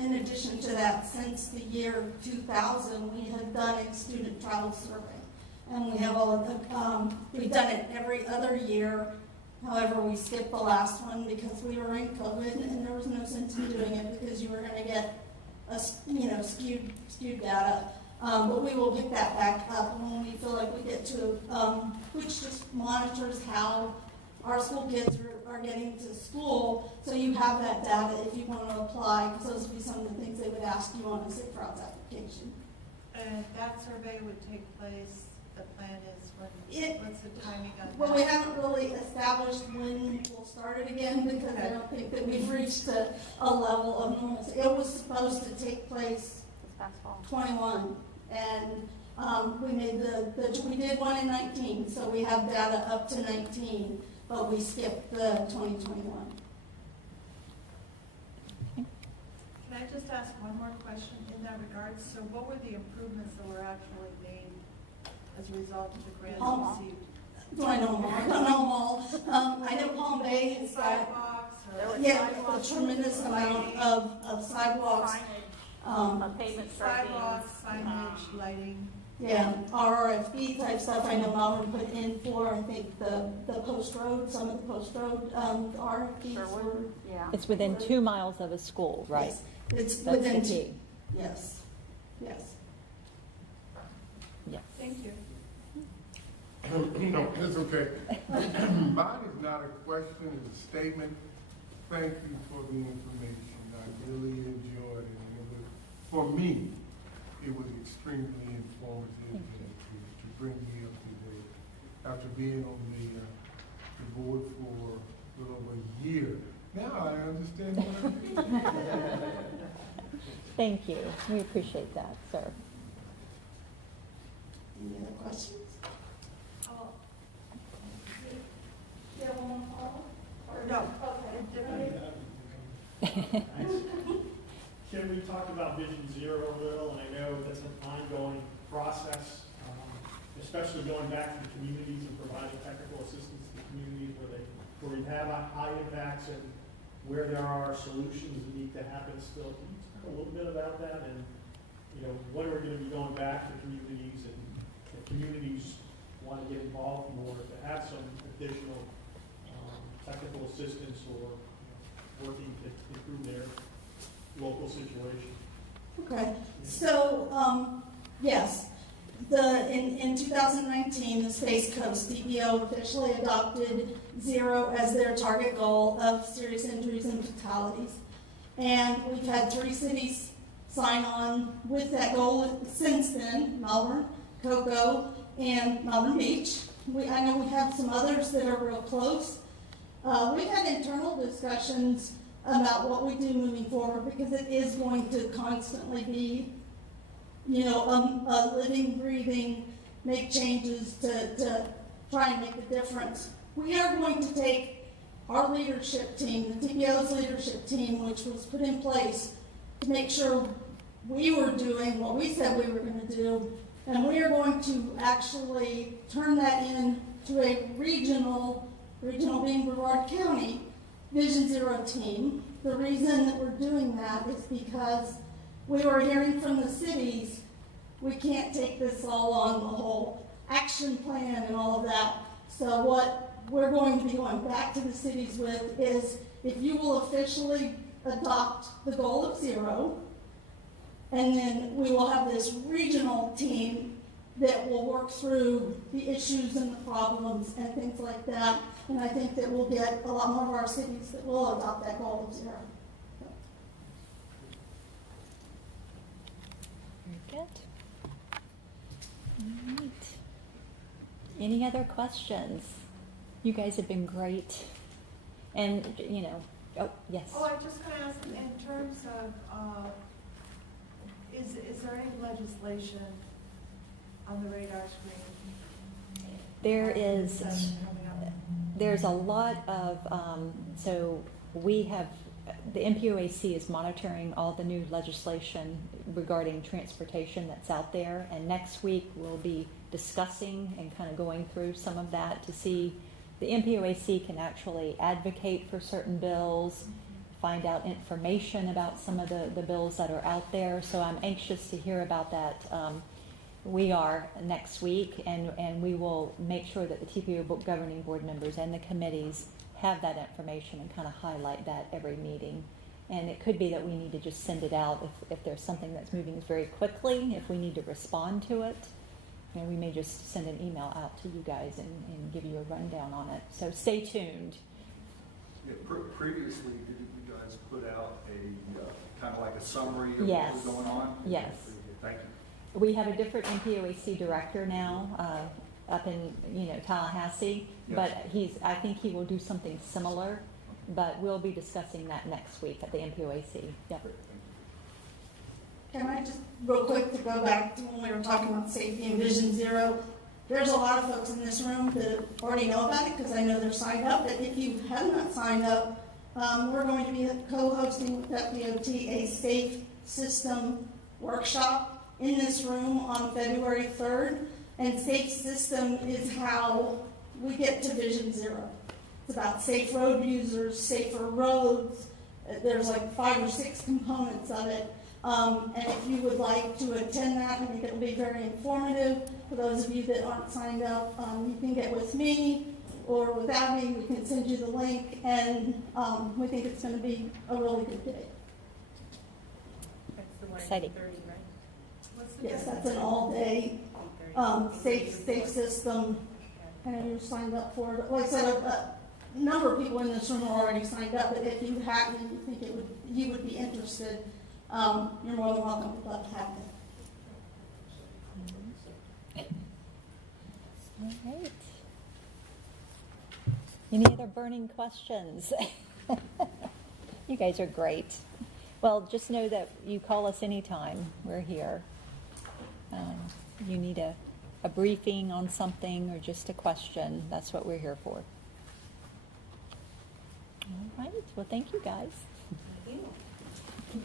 in addition to that, since the year 2000, we have done a student travel survey. And we have all of the, we've done it every other year. However, we skipped the last one because we were in COVID, and there was no sense in doing it because you were going to get skewed data. But we will pick that back up when we feel like we get to, which just monitors how our school kids are getting to school, so you have that data if you want to apply, because those would be some of the things they would ask you on a safe routes application. And that survey would take place, the plan is what's the timing on that? Well, we haven't really established when we'll start it again, because I don't think that we've reached a level of normalcy. It was supposed to take place 21, and we made we did one in 19, so we have data up to 19, but we skipped the 2021. Can I just ask one more question in that regard? So what were the improvements that were actually made as a result of the grants received? Do I know them all? I don't know them all. I know Palm Bay has got a tremendous amount of sidewalks. Pavement sidewalks, signage, lighting. Yeah, RRFB type stuff. I know Malvern put in for, I think, the post road, some of the post road RFPs were. Yeah. It's within 2 miles of a school, right? Yes. It's That's within the key. Yes. Yes. Yes. Thank you. No, it's okay. Mine is not a question, it's a statement. Thank you for the information. I really enjoyed it. And it was, for me, it was extremely informative to bring me up to date. After being on the board for a little over a year, now I understand what I'm doing. Thank you. We appreciate that, sir. Any other questions? Do you have one more? Or no? Okay. Kim, we talked about Vision Zero a little, and I know that's an ongoing process, especially going back to the communities and providing technical assistance to the communities where we have high impacts and where there are solutions that need to happen still. Can you talk a little bit about that, and when are we going to be going back to communities, and if communities want to get involved more to have some additional technical assistance or working to improve their local situation? Okay, so yes, in 2019, the Space Coast Tpo officially adopted zero as their target goal of serious injuries and fatalities, and we've had 3 cities sign on with that goal since then: Melbourne, Cocoa, and Melbourne Beach. I know we have some others that are real close. We've had internal discussions about what we do moving forward, because it is going to constantly be, a living, breathing, make changes to try and make a difference. We are going to take our leadership team, the TPO's leadership team, which was put in place to make sure we were doing what we said we were going to do, and we are going to actually turn that into a regional being Brevard County, Vision Zero team. The reason that we're doing that is because we were hearing from the cities, we can't take this all on, the whole action plan and all of that. So what we're going to be going back to the cities with is, if you will officially adopt the goal of zero, and then we will have this regional team that will work through the issues and the problems and things like that. And I think that we'll get a lot more of our cities that will adopt that goal of zero. Very good. All right. Any other questions? You guys have been great. And, oh, yes. Oh, I'm just going to ask, in terms of, is there any legislation on the radar screen? There's a lot of, so we have, the MPOAC is monitoring all the new legislation regarding transportation that's out there, and next week we'll be discussing and kind of going through some of that to see the MPOAC can actually advocate for certain bills, find out information about some of the bills that are out there. So I'm anxious to hear about that. We are next week, and we will make sure that the Tpo Governing Board members and the committees have that information and kind of highlight that every meeting. And it could be that we need to just send it out if there's something that's moving very quickly, if we need to respond to it. We may just send an email out to you guys and give you a rundown on it. So stay tuned. Yeah, previously, didn't you guys put out a kind of like a summary of Yes. what was going on? Yes. Thank you. We have a different MPOAC director now, up in, Tallahassee, Yes. but I think he will do something similar, but we'll be discussing that next week at the MPOAC. Yep. Can I just, real quick, to go back to when we were talking about safety and Vision Zero? There's a lot of folks in this room that already know about it, because I know they're signed up, but if you have not signed up, we're going to be co-hosting with FDOT a safe system workshop in this room on February 3rd. And safe system is how we get to Vision Zero. It's about safe road users, safer roads. There's like 5 or 6 components of it. And if you would like to attend that, I think it'll be very informative. For those of you that aren't signed up, you can get with me or with Abby. We can send you the link, and we think it's going to be a really good day. That's the one Exciting. 30, right? What's the Yes, time? that's an all-day safe system, and you're signed up for it. Like I said, a number of people in this room are already signed up, but if you hadn't, and you think you would be interested, you're more than welcome. We'd love to have you. All right. Any other burning questions? You guys are great. Well, just know that you call us anytime. We're here. You need a briefing on something or just a question, that's what we're here for. All right. Well, thank you, guys. Thank you.